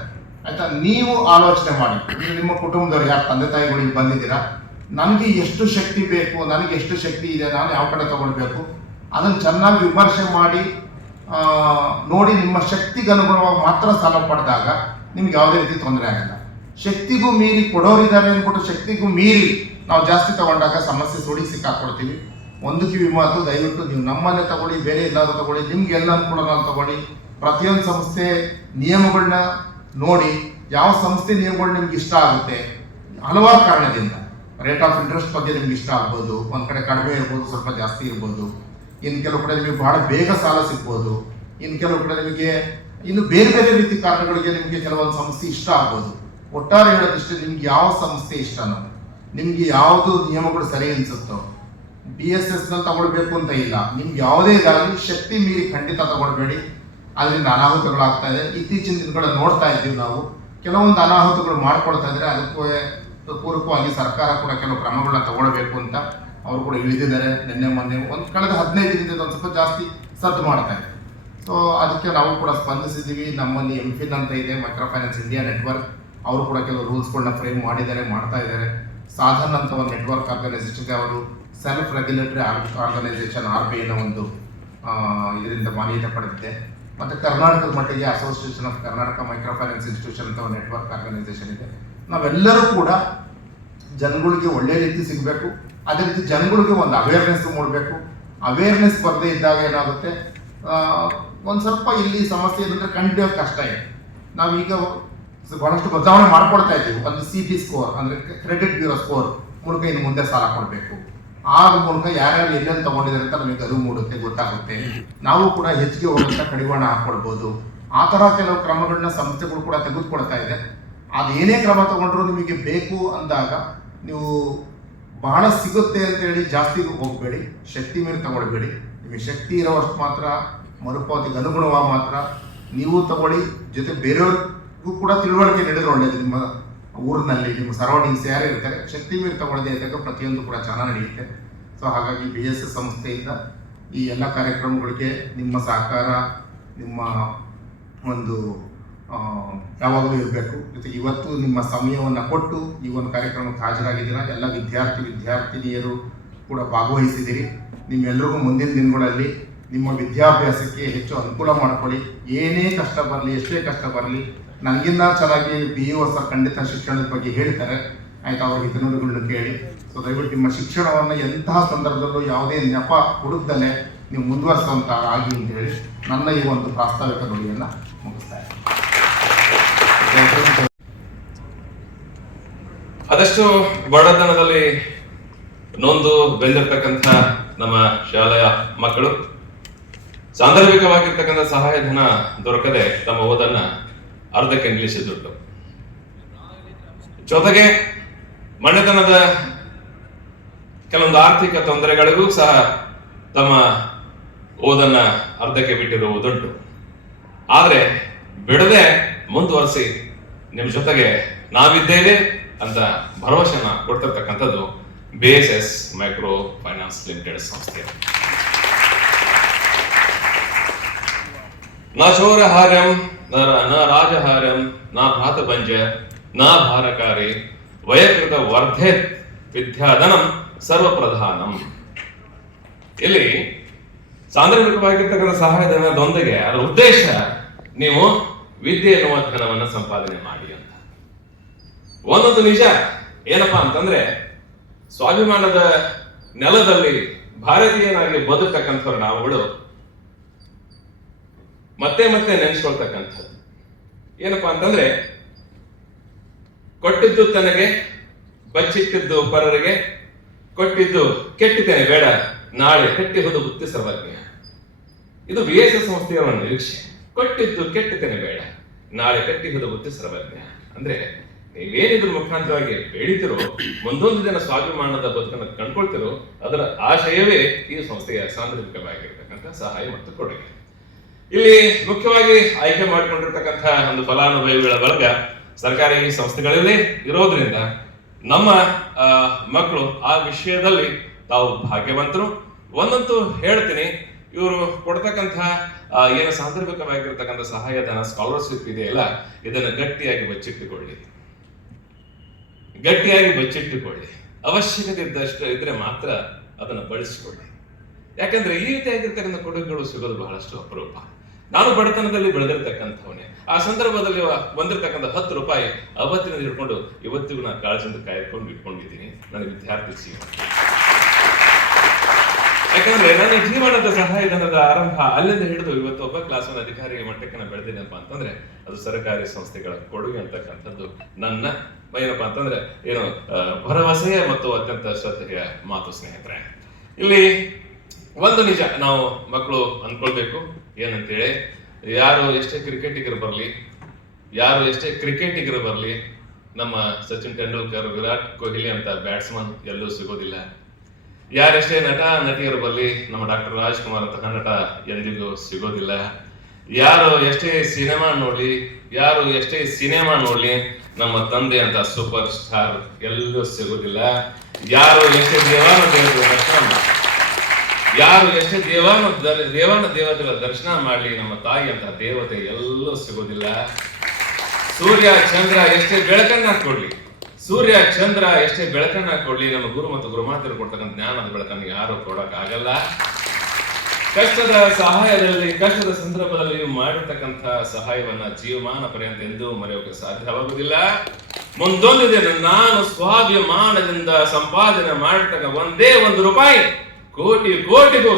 ಆಯ್ತಾ, ನೀವು ಆಲೋಚನೆ ಮಾಡಿ, ನೀವು ನಿಮ್ಮ ಕುಟುಂಬದವ್ರು ಯಾರು ತಂದೆ ತಾಯಿಗಳಿಗೆ ಬಂದಿದ್ದೀರಾ, ನನಗೆ ಎಷ್ಟು ಶಕ್ತಿ ಬೇಕು, ನನಗೆ ಎಷ್ಟು ಶಕ್ತಿ ಇದೆ, ನಾನು ಯಾವ ಕಡೆ ತಗೊಳ್ಬೇಕು, ಅದನ್ನು ಚೆನ್ನಾಗಿ ವಿಮರ್ಶೆ ಮಾಡಿ ನೋಡಿ, ನಿಮ್ಮ ಶಕ್ತಿಗೆ ಅನುಗುಣವಾಗಿ ಮಾತ್ರ ಸಾಲ ಪಡೆದಾಗ ನಿಮ್ಗೆ ಯಾವುದೇ ರೀತಿ ತೊಂದರೆ ಆಗಲ್ಲ. ಶಕ್ತಿಗೂ ಮೀರಿ ಕೊಡೋರಿದ್ದಾರೆ ಅಂದ್ಬಿಟ್ಟು ಶಕ್ತಿಗೂ ಮೀರಿ ನಾವು ಜಾಸ್ತಿ ತಗೊಂಡಾಗ ಸಮಸ್ಯೆ ಸುಡಿ ಸಿಕ್ಕಾಕೊಳ್ತೀವಿ. ಒಂದು ಕಿವಿ ಮಾತು, ದಯವಿಟ್ಟು ನೀವು ನಮ್ಮನ್ನೇ ತಗೊಳ್ಳಿ, ಬೇರೆ ಎಲ್ಲಾದ್ರೂ ತಗೊಳ್ಳಿ, ನಿಮ್ಗೆ ಎಲ್ಲ ಅನುಕೂಲ ತಗೊಳ್ಳಿ. ಪ್ರತಿಯೊಂದು ಸಂಸ್ಥೆ ನಿಯಮಗಳನ್ನ ನೋಡಿ, ಯಾವ ಸಂಸ್ಥೆ ನಿಯಮಗಳು ನಿಮ್ಗೆ ಇಷ್ಟ ಆಗುತ್ತೆ, ಹಲವಾರು ಕಾರಣದಿಂದ. ರೇಟ್ ಆಫ್ ಇಂಟ್ರೆಸ್ಟ್ ಬಗ್ಗೆ ನಿಮ್ಗೆ ಇಷ್ಟ ಆಗ್ಬೋದು, ಒಂದು ಕಡೆ ಕಡಿಮೆ ಇರ್ಬೋದು, ಸ್ವಲ್ಪ ಜಾಸ್ತಿ ಇರ್ಬೋದು. ಇನ್ನು ಕೆಲವು ಕಡೆ ನಿಮಗೆ ಬಹಳ ಬೇಗ ಸಾಲ ಸಿಗ್ಬೋದು, ಇನ್ನು ಕೆಲವು ಕಡೆ ನಿಮಗೆ ಇನ್ನು ಬೇರೆ ಬೇರೆ ರೀತಿ ಕಾರಣಗಳಿಗೆ ನಿಮಗೆ ಕೆಲವೊಂದು ಸಂಸ್ಥೆ ಇಷ್ಟ ಆಗ್ಬೋದು. ಒಟ್ಟಾರೆ ಹೇಳೋದಿಷ್ಟೇ, ನಿಮ್ಗೆ ಯಾವ ಸಂಸ್ಥೆ ಇಷ್ಟನೋ, ನಿಮ್ಗೆ ಯಾವುದು ನಿಯಮಗಳು ಸರಿ ಅನ್ಸುತ್ತೋ, BSS ತಗೊಳ್ಬೇಕು ಅಂತ ಇಲ್ಲ, ನಿಮ್ಗೆ ಯಾವುದೇ ಇದಾಗಲಿ ಶಕ್ತಿ ಮೀರಿ ಖಂಡಿತ ತಗೊಳ್ಬೇಡಿ. ಅದರಿಂದ ಅನಾಹುತಗಳಾಗ್ತಾ ಇದೆ. ಇತ್ತೀಚಿನ ದಿನಗಳಲ್ಲಿ ನೋಡ್ತಾ ಇದ್ದೀವಿ ನಾವು, ಕೆಲವೊಂದು ಅನಾಹುತಗಳು ಮಾಡ್ಕೊಳ್ತಾ ಇದ್ರೆ ಅದಕ್ಕೆ ಪೂರಕವಾಗಿ ಸರ್ಕಾರ ಕೂಡ ಕೆಲವು ಕ್ರಮಗಳನ್ನ ತಗೊಳ್ಬೇಕು ಅಂತ ಅವರು ಕೂಡ ಇಳಿದಿದ್ದಾರೆ. ನಿನ್ನೆ ಮೊನ್ನೆ ಒಂದು ಕಳೆದ 15 ದಿನದಿಂದ ಒಂದು ಸ್ವಲ್ಪ ಜಾಸ್ತಿ ಸದ್ದು ಮಾಡ್ತಾ ಇದೆ. ಸೊ ಅದಕ್ಕೆ ನಾವು ಕೂಡ ಸ್ಪಂದಿಸಿದ್ದೀವಿ. ನಮ್ಮಲ್ಲಿ MFIN ಅಂತ ಇದೆ, ಮೈಕ್ರೋ ಫೈನಾನ್ಸ್ ಇಂಡಿಯಾ ನೆಟ್ವರ್ಕ್, ಅವರು ಕೂಡ ಕೆಲವು ರೂಲ್ಸ್ಗಳನ್ನ ಫ್ರೇಮ್ ಮಾಡಿದ್ದಾರೆ, ಮಾಡ್ತಾ ಇದ್ದಾರೆ. ಸಾಧನ್ ಅಂತ ಒಂದು ನೆಟ್ವರ್ಕ್ ಆರ್ಗನೈಸೇಷನ್ಗೆ ಅವರು ಸೆಲ್ಫ್ ರೆಗ್ಯುಲೇಟರಿ ಆರ್ಗನೈಸೇಷನ್ RBI ಒಂದು ಇದರಿಂದ ಮಾನ್ಯತೆ ಪಡೆದಿದೆ. ಮತ್ತು ಕರ್ನಾಟಕದ ಮಟ್ಟಿಗೆ association of Karnataka micro finance institution ಅಂತ ಒಂದು ನೆಟ್ವರ್ಕ್ ಆರ್ಗನೈಸೇಷನ್ ಇದೆ. ನಾವೆಲ್ಲರೂ ಕೂಡ ಜನಗಳಿಗೆ ಒಳ್ಳೆ ರೀತಿ ಸಿಗಬೇಕು, ಅದೇ ರೀತಿ ಜನಗಳಿಗೆ ಒಂದು ಅವೇರ್ನೆಸ್ ಮೂಡಬೇಕು. ಅವೇರ್ನೆಸ್ ಬರದೇ ಇದ್ದಾಗ ಏನಾಗುತ್ತೆ, ಒಂದು ಸ್ವಲ್ಪ ಇಲ್ಲಿ ಸಮಸ್ಯೆ ಏನಂದರೆ ಕಂಡುಹಿಡಿಯೋದು ಕಷ್ಟ ಇದೆ. ನಾವೀಗ ಬಹಳಷ್ಟು ಬದಲಾವಣೆ ಮಾಡ್ಕೊಳ್ತಾ ಇದ್ದೀವಿ. ಒಂದು CB ಸ್ಕೋರ್ ಅಂದರೆ ಕ್ರೆಡಿಟ್ ಬ್ಯೂರೋ ಸ್ಕೋರ್ ಮೂಲಕ ಇನ್ನು ಮುಂದೆ ಸಾಲ ಕೊಡಬೇಕು. ಆ ಮೂಲಕ ಯಾರ್ಯಾರು ಎಲ್ಲೆಲ್ಲಿ ತಗೊಂಡಿದ್ದಾರೆ ಅಂತ ನಮಗೆ ಅರಿವು ಮೂಡುತ್ತೆ, ಗೊತ್ತಾಗುತ್ತೆ. ನಾವು ಕೂಡ ಹೆಚ್ಚಿಗೆ ಹೋಗುತ್ತಾ ಕಡಿವಾಣ ಹಾಕ್ಕೊಡ್ಬೋದು. ಆ ಥರ ಕೆಲವು ಕ್ರಮಗಳನ್ನ ಸಂಸ್ಥೆಗಳು ಕೂಡ ತೆಗೆದುಕೊಳ್ತಾ ಇದೆ. ಅದೇನೇ ಕ್ರಮ ತಗೊಂಡ್ರು ನಿಮಗೆ ಬೇಕು ಅಂದಾಗ ನೀವು ಬಹಳ ಸಿಗುತ್ತೆ ಅಂತೇಳಿ ಜಾಸ್ತಿ ಹೋಗಬೇಡಿ, ಶಕ್ತಿ ಮೀರಿ ತಗೊಳ್ಬೇಡಿ. ನಿಮಗೆ ಶಕ್ತಿ ಇರೋವಷ್ಟು ಮಾತ್ರ, ಮರುಪಾವತಿಗೆ ಅನುಗುಣವಾಗಿ ಮಾತ್ರ ನೀವು ತಗೊಳ್ಳಿ. ಜೊತೆ ಬೇರೆಯವ್ರಿಗೂ ಕೂಡ ತಿಳುವಳಿಕೆ ನೀಡಿದ್ರೆ ಒಳ್ಳೆಯದು. ನಿಮ್ಮ ಊರಿನಲ್ಲಿ ನಿಮ್ಮ ಸರೌಂಡಿಂಗ್ಸ್ ಯಾರು ಇರ್ತಾರೆ, ಶಕ್ತಿ ಮೀರಿ ತಗೊಳ್ಳದೆ ಇದ್ದಾಗ ಪ್ರತಿಯೊಂದು ಕೂಡ ಚೆನ್ನಾಗಿ ನಡೆಯುತ್ತೆ. ಸೊ ಹಾಗಾಗಿ BSS ಸಂಸ್ಥೆಯಿಂದ ಈ ಎಲ್ಲ ಕಾರ್ಯಕ್ರಮಗಳಿಗೆ ನಿಮ್ಮ ಸಹಕಾರ, ನಿಮ್ಮ ಒಂದು ಯಾವಾಗಲೂ ಇರಬೇಕು. ಜೊತೆಗೆ ಇವತ್ತು ನಿಮ್ಮ ಸಮಯವನ್ನು ಕೊಟ್ಟು ಈ ಒಂದು ಕಾರ್ಯಕ್ರಮಕ್ಕೆ ಹಾಜರಾಗಿದ್ದೀರಾ. ಎಲ್ಲ ವಿದ್ಯಾರ್ಥಿನಿಯರು ಕೂಡ ಭಾಗವಹಿಸಿದ್ದೀರಿ. ನಿಮ್ಮೆಲ್ಲರಿಗೂ ಮುಂದಿನ ದಿನಗಳಲ್ಲಿ ನಿಮ್ಮ ವಿದ್ಯಾಭ್ಯಾಸಕ್ಕೆ ಹೆಚ್ಚು ಅನುಕೂಲ ಮಾಡಿಕೊಳ್ಳಿ. ಏನೇ ಕಷ್ಟ ಬರಲಿ, ಎಷ್ಟೇ ಕಷ್ಟ ಬರಲಿ, ನನಗಿನ್ನ ಚೆನ್ನಾಗಿ BEO ಸರ್ ಖಂಡಿತ ಶಿಕ್ಷಣದ ಬಗ್ಗೆ ಹೇಳ್ತಾರೆ. ಆಯ್ತು, ಅವ್ರ ಹಿತನುಡಿಗಳನ್ನ ಕೇಳಿ. ಸೊ ದಯವಿಟ್ಟು ನಿಮ್ಮ ಶಿಕ್ಷಣವನ್ನು ಎಂತಹ ಸಂದರ್ಭದಲ್ಲೂ ಯಾವುದೇ ನೆಪ ಹುಡುಕ್ದಲೆ ನೀವು ಮುಂದುವರಿಸುವಂತ ಆಗಿ ಅಂತ ಹೇಳಿ ನನ್ನ ಈ ಒಂದು ಪ್ರಾಸ್ತಾವಿಕ ನುಡಿಯನ್ನು ಮುಗಿಸ್ತಾ ಇದ್ದೀನಿ. ಆದಷ್ಟು ಬಡತನದಲ್ಲಿ ನೊಂದು ಬೆಂದಿರ್ತಕ್ಕಂಥ ನಮ್ಮ ಶಾಲೆಯ ಮಕ್ಕಳು ಸಾಂದರ್ಭಿಕವಾಗಿರ್ತಕ್ಕಂಥ ಸಹಾಯಧನ ದೊರಕದೆ ತಮ್ಮ ಓದನ್ನ ಅರ್ಧಕ್ಕೆ ನಿಲ್ಲಿಸಿದುಂಟು. ಜೊತೆಗೆ ಮನೆತನದ ಕೆಲವೊಂದು ಆರ್ಥಿಕ ತೊಂದರೆಗಳಿಗೂ ಸಹ ತಮ್ಮ ಓದನ್ನ ಅರ್ಧಕ್ಕೆ ಬಿಟ್ಟಿರುವುದುಂಟು. ಆದರೆ ಬಿಡದೆ ಮುಂದುವರಿಸಿ ನಿಮ್ಮ ಜೊತೆಗೆ ನಾವಿದ್ದೇವೆ, ಅಂತ ಭರವಸೆನ ಕೊಡ್ತಿರ್ತಕ್ಕಂಥದ್ದು BSS ಮೈಕ್ರೋ ಫೈನಾನ್ಸ್ ಲಿಮಿಟೆಡ್ ಸಂಸ್ಥೆ. ನ ಚೋರಹಾರ್ಯಂ ನ ರಾಜಹಾರ್ಯಂ ನ ಭ್ರಾತಭಂಜ ನ ಭಾರಕಾರಿ ವಯಕೃತ ವರ್ಧೇತ್ ವಿದ್ಯಾಧನಂ ಸರ್ವಪ್ರಧಾನಂ. ಇಲ್ಲಿ ಸಾಂದರ್ಭಿಕವಾಗಿರ್ತಕ್ಕಂಥ ಸಹಾಯಧನದೊಂದಿಗೆ ಅದರ ಉದ್ದೇಶ ನೀವು ವಿದ್ಯೆ ಎನ್ನುವ ಧನವನ್ನ ಸಂಪಾದನೆ ಮಾಡಿ ಅಂತ. ಒಂದೊಂದು ನಿಜ ಏನಪ್ಪಾ ಅಂತಂದ್ರೆ, ಸ್ವಾಭಿಮಾನದ ನೆಲದಲ್ಲಿ ಭಾರತೀಯನಾಗಿ ಬದುಕ್ತಕ್ಕಂಥವ್ರು ನಾವುಗಳು ಮತ್ತೆ ಮತ್ತೆ ನೆನೆಸ್ಕೊಳ್ತಕ್ಕಂಥದ್ದು ಏನಪ್ಪಾ ಅಂತಂದ್ರೆ, ಕೊಟ್ಟಿದ್ದು ತನಗೆ ಬಚ್ಚಿಟ್ಟಿದ್ದು ಪರರಿಗೆ, ಕೊಟ್ಟಿದ್ದು ಕೆಟ್ಟಿದ್ದೇನೆ ಬೇಡ ನಾಳೆ ಕಟ್ಟಿ ಹೋದ ಬುತ್ತಿ ಸರ್ವಜ್ಞ. ಇದು BSS ಸಂಸ್ಥೆಯ ಒಂದು ನಿರೀಕ್ಷೆ. ಕೊಟ್ಟಿದ್ದು ಕೆಟ್ಟಿದ್ದೇನೆ ಬೇಡ ನಾಳೆ ಕಟ್ಟಿ ಹೋದ ಬುತ್ತಿ ಸರ್ವಜ್ಞ ಅಂದ್ರೆ, ನೀವೇನಿದ್ರ ಮುಖಾಂತರವಾಗಿ ಬೇಡಿತಿರೋ ಮುಂದೊಂದು ದಿನ ಸ್ವಾಭಿಮಾನದ ಬದುಕನ್ನು ಕಂಡ್ಕೊಳ್ತಿರೋ ಅದರ ಆಶಯವೇ ಈ ಸಂಸ್ಥೆಯ ಸಾಂದರ್ಭಿಕವಾಗಿರ್ತಕ್ಕಂಥ ಸಹಾಯ ಮತ್ತು ಕೊಡುಗೆ. ಇಲ್ಲಿ ಮುಖ್ಯವಾಗಿ ಆಯ್ಕೆ ಮಾಡಿಕೊಂಡಿರ್ತಕ್ಕಂಥ ಒಂದು ಫಲಾನುಭವಿಗಳ ವರ್ಗ ಸರ್ಕಾರಿ ಸಂಸ್ಥೆಗಳಲ್ಲಿ ಇರೋದ್ರಿಂದ ನಮ್ಮ ಮಕ್ಕಳು ಆ ವಿಷಯದಲ್ಲಿ ತಾವು ಭಾಗ್ಯವಂತರು. ಒಂದಂತೂ ಹೇಳ್ತೀನಿ, ಇವರು ಕೊಡ್ತಕ್ಕಂಥ ಏನು ಸಾಂದರ್ಭಿಕವಾಗಿರ್ತಕ್ಕಂಥ ಸಹಾಯಧನ ಸ್ಕಾಲರ್ಶಿಪ್ ಇದೆಯಲ್ಲ, ಇದನ್ನು ಗಟ್ಟಿಯಾಗಿ ಬಚ್ಚಿಟ್ಟುಕೊಳ್ಳಿ. ಅವಶ್ಯಕತೆ ಇದ್ದಷ್ಟು ಇದ್ರೆ ಮಾತ್ರ ಅದನ್ನು ಬಳಸಿಕೊಳ್ಳಿ. ಯಾಕಂದ್ರೆ ಈ ರೀತಿಯಾಗಿರ್ತಕ್ಕಂಥ ಕೊಡುಗೆಗಳು ಸಿಗೋದು ಬಹಳಷ್ಟು ಅಪರೂಪ. ನಾನು ಬಡತನದಲ್ಲಿ ಬೆಳೆದಿರ್ತಕ್ಕಂಥವನೇ. ಆ ಸಂದರ್ಭದಲ್ಲಿ ಬಂದಿರತಕ್ಕಂಥ 10 ರೂಪಾಯಿ ಅವತ್ತಿನ ಹಿಡ್ಕೊಂಡು ಇವತ್ತಿಗೂ ನಾನು ಕಾಳಜಿಯಿಂದ ಕಾಯ್ಕೊಂಡು ಇಟ್ಕೊಂಡಿದ್ದೀನಿ ನನ್ನ ವಿದ್ಯಾರ್ಥಿ ಜೀವನ. ಯಾಕಂದ್ರೆ ನನ್ನ ಜೀವನದ ಸಹಾಯಧನದ ಆರಂಭ ಅಲ್ಲಿಂದ ಹಿಡಿದು ಇವತ್ತು ಒಬ್ಬ ಕ್ಲಾಸ್ 1 ಅಧಿಕಾರಿಯ ಮಟ್ಟಕ್ಕೆ ನಾನು ಬೆಳೆದಿನಪ್ಪ ಅಂತಂದ್ರೆ ಅದು ಸರ್ಕಾರಿ ಸಂಸ್ಥೆಗಳ ಕೊಡುಗೆ ಅಂತಕ್ಕಂಥದ್ದು ನನ್ನ ಏನಪ್ಪಾ ಅಂತಂದ್ರೆ ಏನು ಭರವಸೆಯ ಮತ್ತು ಅತ್ಯಂತ ಶ್ರದ್ಧೆಯ ಮಾತು ಸ್ನೇಹಿತರೆ. ಇಲ್ಲಿ ಒಂದು ನಿಜ ನಾವು ಮಕ್ಕಳು ಅನ್ಕೊಳ್ಬೇಕು ಏನಂತೇಳಿ, ಯಾರು ಎಷ್ಟೇ ಕ್ರಿಕೆಟಿಗರು ಬರಲಿ ನಮ್ಮ ಸಚಿನ್ ತೆಂಡೂಲ್ಕರ್, ವಿರಾಟ್ ಕೊಹ್ಲಿ ಅಂತ ಬ್ಯಾಟ್ಸ್ಮನ್ ಎಲ್ಲೂ ಸಿಗೋದಿಲ್ಲ. ಯಾರೆಷ್ಟೇ ನಟ ನಟಿಯರು ಬರಲಿ, ನಮ್ಮ ಡಾಕ್ಟರ್ ರಾಜ್ಕುಮಾರ್ ಅಂತಹ ನಟ ಎಂದಿಗೂ ಸಿಗೋದಿಲ್ಲ. ಯಾರು ಎಷ್ಟೇ ಸಿನಿಮಾ ನೋಡ್ಲಿ ನಮ್ಮ ತಂದೆ ಅಂತ ಸೂಪರ್ ಸ್ಟಾರ್ ಎಲ್ಲೂ ಸಿಗೋದಿಲ್ಲ. ಯಾರು ಎಷ್ಟೇ ದೇವಾನ ದೇವತೆಗಳ ದರ್ಶನ ಮಾಡ್ಲಿ ನಮ್ಮ ತಾಯಿ ಅಂತ ದೇವತೆ ಎಲ್ಲೂ ಸಿಗೋದಿಲ್ಲ. ಸೂರ್ಯ ಚಂದ್ರ ಎಷ್ಟೇ ಬೆಳಕನ್ನ ಕೊಡ್ಲಿ ನಮ್ಮ ಗುರು ಮತ್ತು ಗುರುಮಾತರು ಕೊಡ್ತಕ್ಕಂಥ ಜ್ಞಾನದ ಬೆಳಕನ್ನು ಯಾರು ಕೊಡಕ್ ಆಗಲ್ಲ. ಕಷ್ಟದ ಸಂದರ್ಭದಲ್ಲಿ ಮಾಡಿರ್ತಕ್ಕಂಥ ಸಹಾಯವನ್ನ ಜೀವಮಾನ ಪರ್ಯಂತ ಎಂದೂ ಮರೆಯೋಕೆ ಸಾಧ್ಯವಾಗುವುದಿಲ್ಲ. ಮುಂದೊಂದು ದಿನ ನಾನು ಸ್ವಾಭಿಮಾನದಿಂದ ಸಂಪಾದನೆ ಮಾಡಿರ್ತಕ್ಕ ಒಂದೇ 1 ರೂಪಾಯಿ ಕೋಟಿಗೂ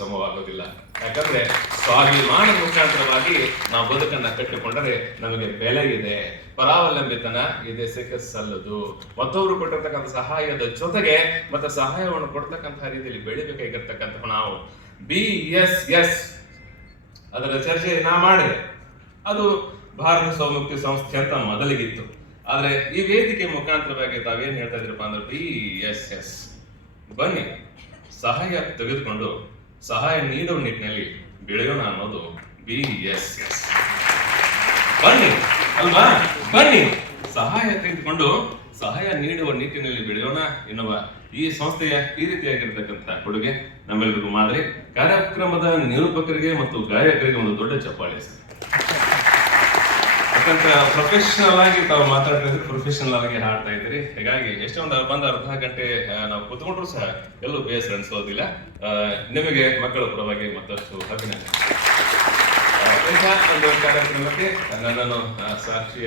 ಸಮವಾಗುವುದಿಲ್ಲ. ಯಾಕಂದ್ರೆ ಸ್ವಾಭಿಮಾನದ ಮುಖಾಂತರವಾಗಿ ನಾವು ಬದುಕನ್ನ ಕಟ್ಟಿಕೊಂಡರೆ ನಮಗೆ ಬೆಲೆ ಇದೆ, ಪರಾವಲಂಬಿತನ ಇದೆ ಸಲ್ಲದು. ಮತ್ತೊಬ್ರು ಕೊಟ್ಟಿರ್ತಕ್ಕಂಥ ಸಹಾಯದ ಜೊತೆಗೆ ಮತ್ತೆ ಸಹಾಯವನ್ನು ಕೊಡ್ತಕ್ಕಂಥ ರೀತಿಯಲ್ಲಿ ಬೆಳಿಬೇಕಾಗಿರ್ತಕ್ಕಂಥ ನಾವು BSS ಅದರ ಚರ್ಚೆ ನಾ ಮಾಡಿದೆ. ಅದು ಭಾರತ ಸೌಮುಕ್ತಿ ಸಂಸ್ಥೆ ಅಂತ ಮೊದಲಿಗಿತ್ತು. ಆದ್ರೆ ಈ ವೇದಿಕೆ ಮುಖಾಂತರವಾಗಿ ತಾವೇನ್ ಹೇಳ್ತಾ ಇದ್ರಪ್ಪ ಅಂದ್ರೆ BSS ಬನ್ನಿ ಸಹಾಯ ತೆಗೆದುಕೊಂಡು ಸಹಾಯ ನೀಡುವ ನಿಟ್ಟಿನಲ್ಲಿ ಬೆಳೆಯೋಣ ಅನ್ನೋದು BSS. ಬನ್ನಿ ಸಹಾಯ ತೆಗೆದುಕೊಂಡು ಸಹಾಯ ನೀಡುವ ನಿಟ್ಟಿನಲ್ಲಿ ಬೆಳೆಯೋಣ ಎನ್ನುವ ಈ ಸಂಸ್ಥೆಯ ಈ ರೀತಿಯಾಗಿರ್ತಕ್ಕಂಥ ಕೊಡುಗೆ ನಮ್ಮೆಲ್ಲರಿಗೂ ಮಾದರಿ. ಕಾರ್ಯಕ್ರಮದ ನಿರೂಪಕರಿಗೆ ಮತ್ತು ಗಾಯಕರಿಗೆ ಒಂದು ದೊಡ್ಡ ಚಪ್ಪಾಳೆ. ಯಾಕಂದ್ರೆ ಪ್ರೊಫೆಷನಲ್ ಆಗಿ ತಾವು ಮಾತಾಡ್ತಿದ್ರೆ ಪ್ರೊಫೆಷನಲ್ ಆಗಿ ಹಾಡ್ತಾ ಇದ್ರಿ. ಹೀಗಾಗಿ ಎಷ್ಟೊಂದು ಅರ್ಧ ಗಂಟೆ ನಾವು ಕೂತ್ಕೊಂಡ್ರು ಸಹ ಎಲ್ಲೂ ಬೇಸರ ಅನ್ಸೋದಿಲ್ಲ. ನಿಮಗೆ ಮಕ್ಕಳ ಪರವಾಗಿ ಮತ್ತಷ್ಟು ಅಭಿನಂದನೆ. ಒಂದು ಕಾರ್ಯಕ್ರಮಕ್ಕೆ ನನ್ನನ್ನು ಸಾಕ್ಷಿ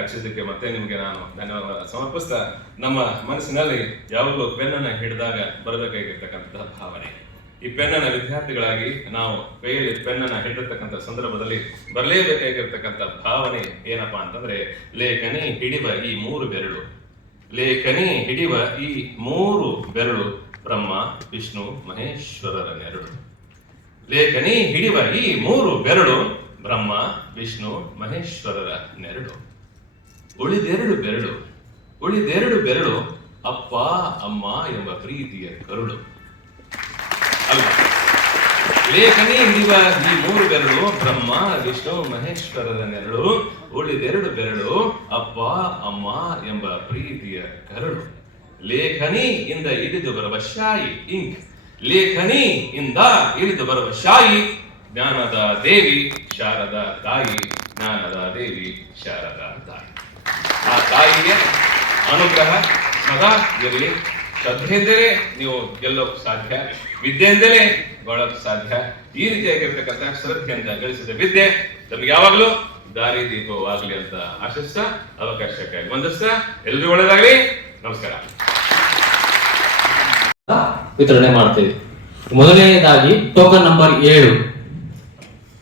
ಅಕ್ಷಿದ್ದಕ್ಕೆ ಮತ್ತೆ ನಿಮಗೆ ನಾನು ಧನ್ಯವಾದ ಸಮರ್ಪಿಸ್ತಾ, ನಮ್ಮ ಮನಸ್ಸಿನಲ್ಲಿ ಯಾವಾಗಲೂ ಪೆನ್ನನ್ನು ಹಿಡಿದಾಗ ಬರಬೇಕಾಗಿರ್ತಕ್ಕಂತಹ ಭಾವನೆ, ಈ ಪೆನ್ನನ್ನ ವಿದ್ಯಾರ್ಥಿಗಳಾಗಿ ನಾವು ಕೈಯಲ್ಲಿ ಪೆನ್ನನ್ನ ಹಿಡಿದಿರ್ತಕ್ಕಂಥ ಸಂದರ್ಭದಲ್ಲಿ ಬರಲೇಬೇಕಾಗಿರ್ತಕ್ಕಂಥ ಭಾವನೆ ಏನಪ್ಪಾ ಅಂತಂದ್ರೆ, ಲೇಖನಿ ಹಿಡಿವ ಈ 3 ಬೆರಳು ಬ್ರಹ್ಮ ವಿಷ್ಣು ಮಹೇಶ್ವರರ ನೆರಳು. ಲೇಖನಿ ಹಿಡಿವ ಈ 3 ಬೆರಳು ಬ್ರಹ್ಮ ವಿಷ್ಣು ಮಹೇಶ್ವರರ ನೆರಳು. ಉಳಿದೆರಡು ಬೆರಳು ಅಪ್ಪ ಅಮ್ಮ ಎಂಬ ಪ್ರೀತಿಯ ಕರುಳು. ಅಲ್ವಾ? ಲೇಖನಿ ಹಿಡಿಯುವ ಈ 3 ಬೆರಳು ಬ್ರಹ್ಮ ವಿಷ್ಣು ಮಹೇಶ್ವರರ ನೆರಳು, ಉಳಿದೆರಡು ಬೆರಳು ಅಪ್ಪ ಅಮ್ಮ ಎಂಬ ಪ್ರೀತಿಯ ಕರಳು. ಲೇಖನಿಯಿಂದ ಇಳಿದು ಬರುವ ಶಾಯಿ ಇಂಕ್, ಲೇಖನಿಯಿಂದ ಇಳಿದು ಬರುವ ಶಾಯಿ ಜ್ಞಾನದ ದೇವಿ ಶಾರದಾ ತಾಯಿ, ಜ್ಞಾನದ ದೇವಿ ಶಾರದಾ ತಾಯಿ. ಆ ತಾಯಿಗೆ ಅನುಗ್ರಹ ಸದಾ ಇರಲಿ. ಶ್ರದ್ಧೆಯಿಂದಲೇ ನೀವು ಗೆಲ್ಲೋಕೆ ಸಾಧ್ಯ, ವಿದ್ಯೆಯಿಂದಲೇ ಬಾಳೋಕೆ ಸಾಧ್ಯ. ಈ ರೀತಿಯಾಗಿರ್ತಕ್ಕಂಥ ಶ್ರದ್ಧೆಯಿಂದ ಗಳಿಸಿದ ವಿದ್ಯೆ ನಮ್ಗೆ ಯಾವಾಗಲೂ ದಾರಿ ದೀಪವಾಗಲಿ ಅಂತ ಆಶಿಸ್ತಾ ಅವಕಾಶಕ್ಕಾಗಿ ವಂದಿಸ್ತಾ ಎಲ್ರಿಗೂ ಒಳ್ಳೆಯದಾಗಲಿ. ನಮಸ್ಕಾರ. ವಿತರಣೆ ಮಾಡ್ತೇವೆ. ಮೊದಲನೆಯದಾಗಿ token number 7,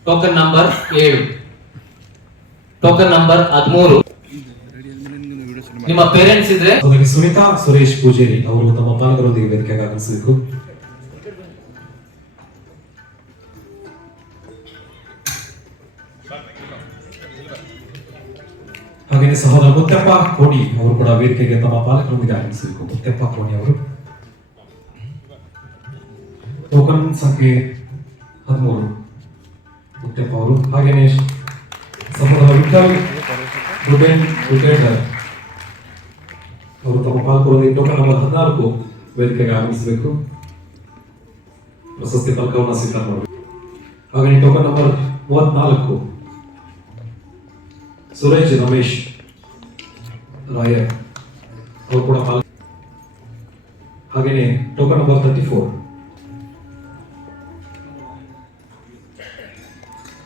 token number 7, token number 13. ನಿಮ್ಮ ಪೇರೆಂಟ್ಸ್ ಇದ್ರೆ ಅದಕ್ಕೆ ಸುನೀತಾ ಸುರೇಶ್ ಪೂಜೇರಿ ಅವರು ತಮ್ಮ ಪಾಲಕರೊಂದಿಗೆ ವೇದಿಕೆಗೆ ಆಗಮಿಸಬೇಕು. ಹಾಗೆಯೇ ಸಹೋದರ ಮುತ್ತಪ್ಪ ಕೋಣಿ ಅವರು ಕೂಡ ವೇದಿಕೆಗೆ ತಮ್ಮ ಪಾಲಕರೊಂದಿಗೆ ಆಗಮಿಸಬೇಕು. ಮುತ್ತಪ್ಪ ಕೋಣಿ ಅವರು ಟೋಕನ್ ಸಂಖ್ಯೆ 13 ಮುತ್ತಪ್ಪ ಅವರು. ಹಾಗೆಯೇ ಸಹೋದರ ವಿಠಲ್ ಗುಡೇಂದರ್ ಅವರು ತಮ್ಮ ಪಾಲಕರೊಂದಿಗೆ ಟೋಕನ್ ನಂಬರ್ 14 ವೇದಿಕೆಗೆ ಆಗಮಿಸಬೇಕು. ಪ್ರಶಸ್ತಿ ಫಲಕವನ್ನು ಸ್ವೀಕಾರ ಮಾಡಬೇಕು. ಹಾಗೆಯೇ ಟೋಕನ್ ನಂಬರ್ 34 ಸುರೇಶ್ ರಮೇಶ್ ರಾಯರ್ ಅವರು ಕೂಡ ಹಾಗೆಯೇ ಟೋಕನ್ ನಂಬರ್ 34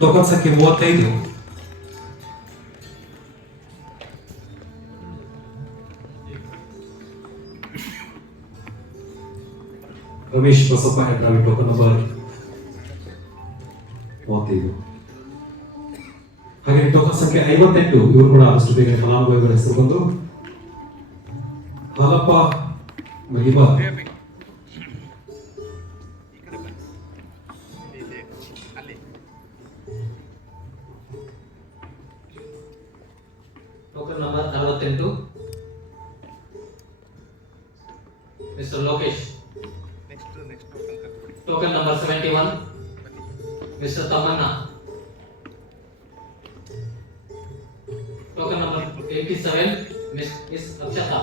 ಟೋಕನ್ ಸಂಖ್ಯೆ 35 ರಮೇಶ್ ಬಸಪ್ಪ ಹೆಗ್ರಾವಿ ಟೋಕನ್ ನಂಬರ್ 35. ಹಾಗೆ ಟೋಕನ್ ಸಂಖ್ಯೆ 58 ಇವರು ಕೂಡ ಅಷ್ಟು ಬೇಗ ಫಲಾನುಭವಿಗಳ ಹೆಸರು ಬಂದು Halappa Mahiba token number 48 mister Lokesh. Token number 71 mister Tamanna. Token number 87 miss Akshata.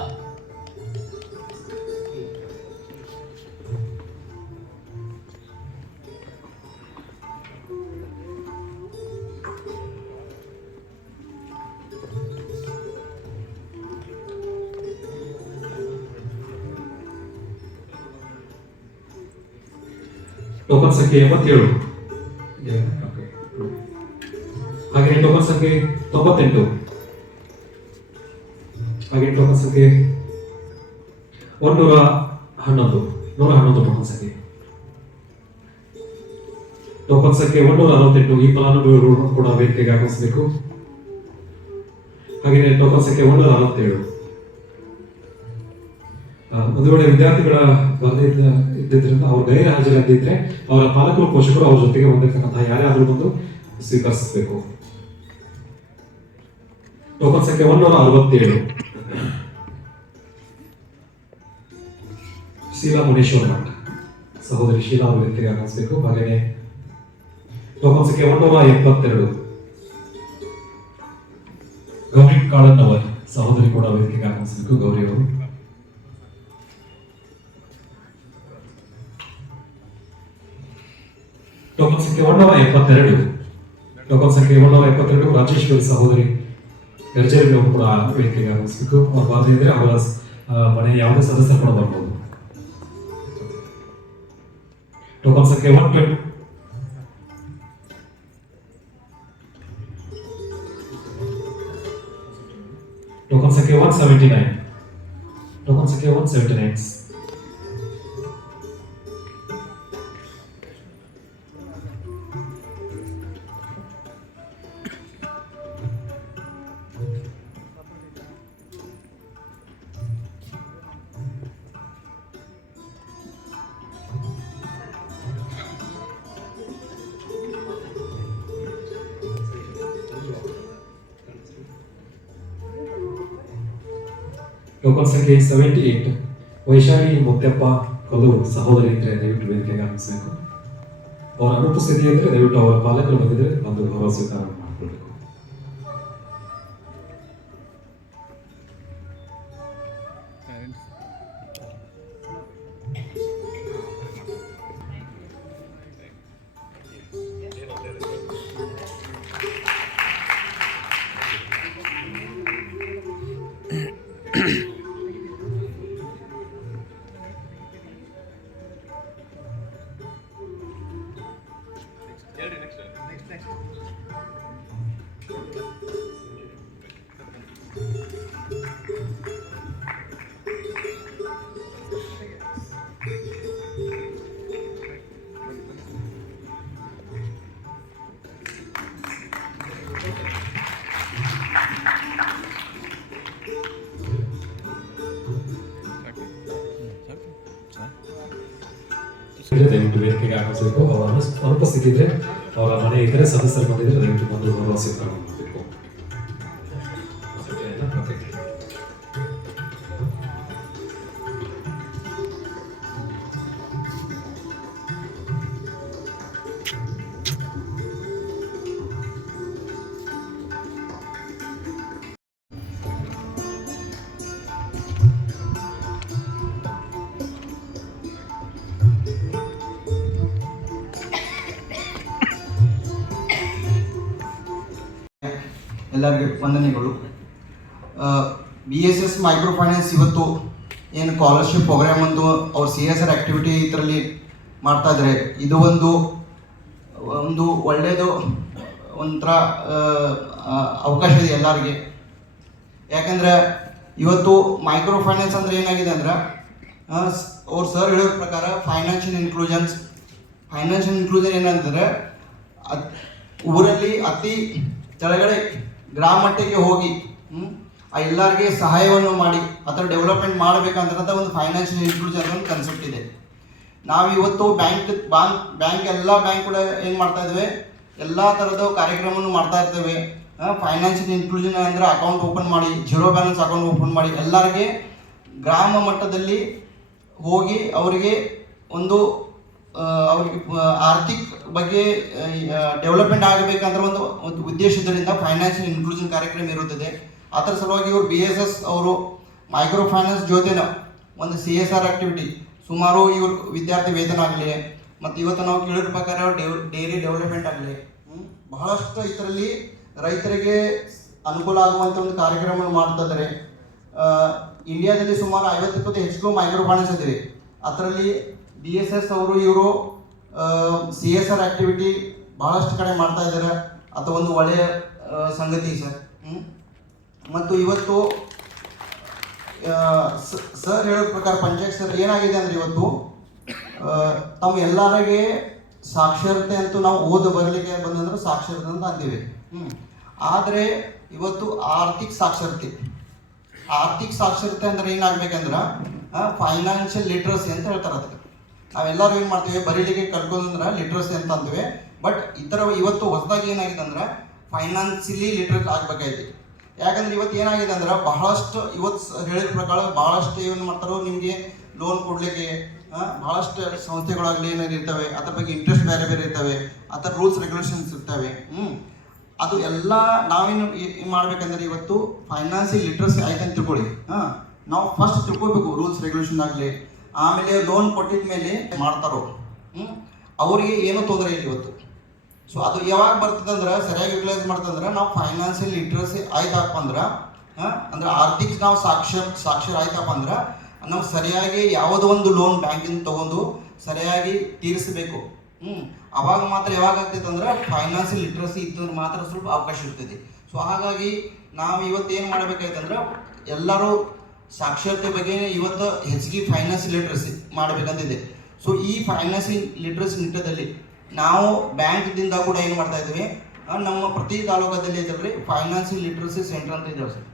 Token ಸಂಖ್ಯೆ 87 ಹಾಗೆ ಟೋಕನ್ ಸಂಖ್ಯೆ 98 ಹಾಗೆ ಟೋಕನ್ ಸಂಖ್ಯೆ 111 ಟೋಕನ್ ಸಂಖ್ಯೆ ಟೋಕನ್ ಸಂಖ್ಯೆ 168 ಈ ಫಲಾನುಭವಿಗಳು ಕೂಡ ವೇದಿಕೆಗೆ ಆಗಮಿಸಬೇಕು. ಹಾಗೆಯೇ ಟೋಕನ್ ಸಂಖ್ಯೆ 147 ಒಂದು ವೇಳೆ ವಿದ್ಯಾರ್ಥಿಗಳ ಇದ್ದಿದ್ರಿಂದ ಅವ್ರ ಗೈರು ಹಾಜರಾಗಿದ್ದರೆ ಅವರ ಪಾಲಕರು ಪೋಷಕರು ಅವ್ರ ಜೊತೆಗೆ ಹೊಂದಿರತಕ್ಕಂತಹ ಯಾರ್ಯಾದ್ರೂ ಬಂದು ಸ್ವೀಕರಿಸಬೇಕು. ಟೋಕನ್ ಸಂಖ್ಯೆ 167 ಶೀಲಾ ಮುನೇಶ್ವರ ಮಠ ಸಹೋದರಿ ಶೀಲಾ ಅವರು ವೇದಿಕೆಗೆ ಆಗಮಿಸಬೇಕು. ಹಾಗೆಯೇ ಟೋಕನ್ ಸಂಖ್ಯೆ 172 ಗೌರಿ ಕಾಳನ್ನವರ್ ಸಹೋದರಿ ಕೂಡ ವೇದಿಕೆಗೆ ಆಗಮಿಸಬೇಕು. ಗೌರಿ ಅವರು. ಟೋಕನ್ ಸಂಖ್ಯೆ 172 ಟೋಕನ್ ಸಂಖ್ಯೆ 172 ರಾಜೇಶ್ವರಿ ಸಹೋದರಿ ಗರ್ಜರಿ ಅವರು ಕೂಡ ವೇದಿಕೆಗೆ ಆಗಮಿಸಬೇಕು. ಅವ್ರು ಬಾರದೇ ಇದ್ರೆ ಅವರ ಮನೆ ಯಾವುದೇ ಸದಸ್ಯರು ಕೂಡ ಬರ್ಬೋದು. ಟೋಕನ್ ಸಂಖ್ಯೆ 120 ಟೋಕನ್ ಸಂಖ್ಯೆ 179 ಟೋಕನ್ ಸಂಖ್ಯೆ 179 ಟೋಕನ್ ಸಂಖ್ಯೆ 78 ವೈಶಾಲಿ ಮುತ್ತಪ್ಪ ಕೊಲ್ಲೂರು ಸಹೋದರಿ ಇದ್ರೆ ದಯವಿಟ್ಟು ವೇದಿಕೆಗೆ ಆಗಮಿಸಬೇಕು. ಅವರ ಅನುಪಸ್ಥಿತಿ ಅಂದರೆ ದಯವಿಟ್ಟು ಅವರ ಪಾಲಕರು ಬಂದಿದ್ರೆ ಒಂದು ಗೌರವ ಸ್ವೀಕಾರ ಮಾಡಿಕೊಳ್ಬೇಕು. ದಯವಿಟ್ಟು ವೇದಿಕೆಗೆ ಆಗಮಿಸಬೇಕು. ಅವರ ಅನುಪಸ್ಥಿತಿ ಇದ್ರೆ, ಅವರ ಮನೆ ಇದ್ರೆ, ಸದಸ್ಯರು ಬಂದಿದ್ರೆ ದಯವಿಟ್ಟು ಬಂದು ಗೌರವ ಸ್ವೀಕಾರ ಮಾಡಬೇಕು. ಎಲ್ಲರಿಗೆ ವಂದನೆಗಳು. BSS ಮೈಕ್ರೋ ಫೈನಾನ್ಸ್ ಇವತ್ತು ಏನು ಸ್ಕಾಲರ್ಶಿಪ್ ಪ್ರೋಗ್ರಾಮ್ ಒಂದು ಅವ್ರ CSR ಆ್ಯಕ್ಟಿವಿಟಿ ಇದರಲ್ಲಿ ಮಾಡ್ತಾ ಇದ್ದಾರೆ. ಇದು ಒಂದು ಒಳ್ಳೆಯದು, ಒಂಥರ ಅವಕಾಶ ಇದೆ ಎಲ್ಲರಿಗೆ. ಯಾಕಂದರೆ ಇವತ್ತು ಮೈಕ್ರೋ ಫೈನಾನ್ಸ್ ಅಂದರೆ ಏನಾಗಿದೆ ಅಂದ್ರೆ ಅವ್ರು ಸರ್ ಹೇಳೋ ಪ್ರಕಾರ ಫೈನಾನ್ಷಿಯಲ್ ಇನ್ಕ್ಲೂಷನ್ ಏನಂದರೆ ಊರಲ್ಲಿ ಅತಿ ಕೆಳಗಡೆ ಗ್ರಾಮ ಮಟ್ಟಕ್ಕೆ ಹೋಗಿ ಎಲ್ಲರಿಗೆ ಸಹಾಯವನ್ನು ಮಾಡಿ ಆ ಥರ ಡೆವಲಪ್ಮೆಂಟ್ ಮಾಡಬೇಕಂತ ಒಂದು ಫೈನಾನ್ಷಿಯಲ್ ಇನ್ಕ್ಲೂಷನ್ ಒಂದು ಕನ್ಸೆಪ್ಟ್ ಇದೆ. ನಾವು ಇವತ್ತು ಬ್ಯಾಂಕ್ ಎಲ್ಲ ಬ್ಯಾಂಕ್ ಕೂಡ ಏನು ಮಾಡ್ತಾ ಇದ್ದೇವೆ, ಎಲ್ಲ ಥರದ ಕಾರ್ಯಕ್ರಮವನ್ನು ಮಾಡ್ತಾ ಇರ್ತೇವೆ. ಫೈನಾನ್ಷಿಯಲ್ ಇನ್ಕ್ಲೂಷನ್ ಅಂದರೆ ಅಕೌಂಟ್ ಓಪನ್ ಮಾಡಿ, ಜೀರೋ ಬ್ಯಾಲೆನ್ಸ್ ಅಕೌಂಟ್ ಓಪನ್ ಮಾಡಿ ಎಲ್ಲರಿಗೆ ಗ್ರಾಮ ಮಟ್ಟದಲ್ಲಿ ಹೋಗಿ ಅವರಿಗೆ ಒಂದು ಅವ್ರಿಗೆ ಆರ್ಥಿಕ ಬಗ್ಗೆ ಡೆವಲಪ್ಮೆಂಟ್ ಆಗಬೇಕಂದ್ರೆ ಒಂದು ಉದ್ದೇಶದಿಂದ ಫೈನಾನ್ಷಿಯಲ್ ಇನ್ಕ್ಲೂಷನ್ ಕಾರ್ಯಕ್ರಮ ಇರುತ್ತದೆ. ಅದರ ಸಲುವಾಗಿ ಇವರು BSS ಅವರು ಮೈಕ್ರೋ ಫೈನಾನ್ಸ್ ಜೊತೆನ ಒಂದು CSR ಆ್ಯಕ್ಟಿವಿಟಿ ಸುಮಾರು ಇವ್ರ ವಿದ್ಯಾರ್ಥಿ ವೇತನ ಆಗಲಿ ಮತ್ತು ಇವತ್ತು ನಾವು ಕೇಳಿದ ಪ್ರಕಾರ ಡೈರಿ ಡೆವಲಪ್ಮೆಂಟ್ ಆಗಲಿ ಬಹಳಷ್ಟು ಇದರಲ್ಲಿ ರೈತರಿಗೆ ಅನುಕೂಲ ಆಗುವಂಥ ಒಂದು ಕಾರ್ಯಕ್ರಮವನ್ನು ಮಾಡ್ತಾ ಇದ್ದಾರೆ. ಇಂಡಿಯಾದಲ್ಲಿ ಸುಮಾರು 50-50 ಹೆಚ್ಚು ಮೈಕ್ರೋ ಫೈನಾನ್ಸ್ ಇದ್ದೀವಿ. ಅದರಲ್ಲಿ BSS ಇವರು CSR ಆ್ಯಕ್ಟಿವಿಟಿ ಭಾಳಷ್ಟು ಕಡೆ ಮಾಡ್ತಾ ಇದ್ದಾರೆ. ಅದು ಒಂದು ಒಳ್ಳೆಯ ಸಂಗತಿ ಸರ್. ಮತ್ತು ಇವತ್ತು ಸರ್ ಹೇಳೋ ಪ್ರಕಾರ ಪಂಚಾಯತ್ ಸರ್ ಏನಾಗಿದೆ ಅಂದರೆ ಇವತ್ತು ತಮ್ಮ ಎಲ್ಲರಿಗೆ ಸಾಕ್ಷರತೆ ಅಂತೂ ನಾವು ಓದು ಬರಲಿಕ್ಕೆ ಬಂದಂದ್ರೆ ಸಾಕ್ಷರತೆ ಅಂತ ಅಂತೀವಿ. ಆದರೆ ಇವತ್ತು ಆರ್ಥಿಕ ಸಾಕ್ಷರತೆ ಅಂದ್ರೆ ಏನಾಗಬೇಕಂದ್ರೆ ಫೈನಾನ್ಷಿಯಲ್ ಲಿಟ್ರಸಿ ಅಂತ ಹೇಳ್ತಾರೆ. ಅದಕ್ಕೆ ನಾವೆಲ್ಲರೂ ಏನು ಮಾಡ್ತೀವಿ, ಬರೀಲಿಕ್ಕೆ ಕಲ್ತ್ಕೊಂಡ್ರೆ ಲಿಟ್ರಸಿ ಅಂತ ಅಂತೀವಿ. ಬಟ್ ಇವತ್ತು ಹೊಸದಾಗಿ ಏನಾಗಿದೆ ಅಂದ್ರೆ ಫೈನಾನ್ಷಿಯಲಿ ಲಿಟ್ರೇಟ್ ಆಗಬೇಕಾಗಿದೆ. ಯಾಕಂದ್ರೆ ಇವತ್ತು ಏನಾಗಿದೆ ಅಂದ್ರೆ ಬಹಳಷ್ಟು ಇವತ್ತು ಹೇಳಿದ ಪ್ರಕಾರ ಬಹಳಷ್ಟು ಏನು ಮಾಡ್ತಾರೋ ನಿಮಗೆ ಲೋನ್ ಕೊಡಲಿಕ್ಕೆ ಬಹಳಷ್ಟು ಸಂಸ್ಥೆಗಳಾಗಲಿ ಏನಾದ್ರು ಇರ್ತವೆ, ಅದ್ರ ಬಗ್ಗೆ ಇಂಟ್ರೆಸ್ಟ್ ಬೇರೆ ಬೇರೆ ಇರ್ತವೆ, ಆ ಥರ ರೂಲ್ಸ್ ರೆಗ್ಯುಲೇಷನ್ಸ್ ಇರ್ತವೆ. ಅದು ಎಲ್ಲ ನಾವೇನು ಮಾಡ್ಬೇಕಂದ್ರೆ ಇವತ್ತು ಫೈನಾನ್ಷಿಯಲ್ ಲಿಟ್ರಸಿ ಆಯ್ತು ಅಂತ ತಿಳ್ಕೊಳ್ಳಿ. ನಾವು ಫಸ್ಟ್ ತಿಳ್ಕೊಬೇಕು ರೂಲ್ಸ್ ರೆಗ್ಯುಲೇಷನ್ ಆಗಲಿ. ಆಮೇಲೆ ಲೋನ್ ಕೊಟ್ಟಿದ ಮೇಲೆ ಮಾಡ್ತಾರೋ ಅವ್ರಿಗೆ ಏನೂ ತೊಂದರೆ ಇಲ್ಲ ಇವತ್ತು. ಸೊ ಅದು ಯಾವಾಗ ಬರ್ತದಂದ್ರೆ ಸರಿಯಾಗಿ ಯುಟಿಲೈಸ್ ಮಾಡ್ತಂದ್ರೆ ನಾವು ಫೈನಾನ್ಷಿಯಲ್ ಲಿಟ್ರಸಿ ಆಯ್ತಪ್ಪ ಅಂದ್ರೆ ಅಂದ್ರೆ ಆರ್ಥಿಕ ನಾವು ಸಾಕ್ಷರ ಆಯ್ತಪ್ಪ ಅಂದ್ರೆ ನಾವು ಸರಿಯಾಗಿ ಯಾವುದೋ ಒಂದು ಲೋನ್ ಬ್ಯಾಂಕಿಂದ ತೊಗೊಂಡು ಸರಿಯಾಗಿ ತೀರಿಸಬೇಕು. ಅವಾಗ ಮಾತ್ರ ಯಾವಾಗ ಆಗ್ತೈತೆ ಅಂದ್ರೆ ಫೈನಾನ್ಷಿಯಲ್ ಲಿಟ್ರಸಿ ಇದ್ದಂದ್ರೆ ಮಾತ್ರ ಸ್ವಲ್ಪ ಅವಕಾಶ ಇರ್ತೈತಿ. ಸೊ ಹಾಗಾಗಿ ನಾವು ಇವತ್ತು ಏನು ಮಾಡಬೇಕಾಯ್ತಂದ್ರೆ ಎಲ್ಲರೂ ಸಾಕ್ಷರತೆ ಬಗ್ಗೆ ಇವತ್ತು ಹೆಚ್ಚಿಗೆ ಫೈನಾನ್ಷಿಯಲ್ ಲಿಟ್ರಸಿ ಮಾಡಬೇಕಂತಿದೆ. ಸೊ ಈ ಫೈನಾನ್ಷಿಯಲ್ ಲಿಟ್ರಸಿ ನಿಟ್ಟಿನಲ್ಲಿ ನಾವು ಬ್ಯಾಂಕ್ದಿಂದ ಕೂಡ ಏನು ಮಾಡ್ತಾ ಇದ್ದೀವಿ, ನಮ್ಮ ಪ್ರತಿ ತಾಲೂಕದಲ್ಲಿ ಇದರಲ್ಲಿ ಫೈನಾನ್ಷಿಯಲ್ ಲಿಟ್ರಸಿ ಸೆಂಟರ್ ಅಂತ ಇದ್ದಾವೆ ಸರ್.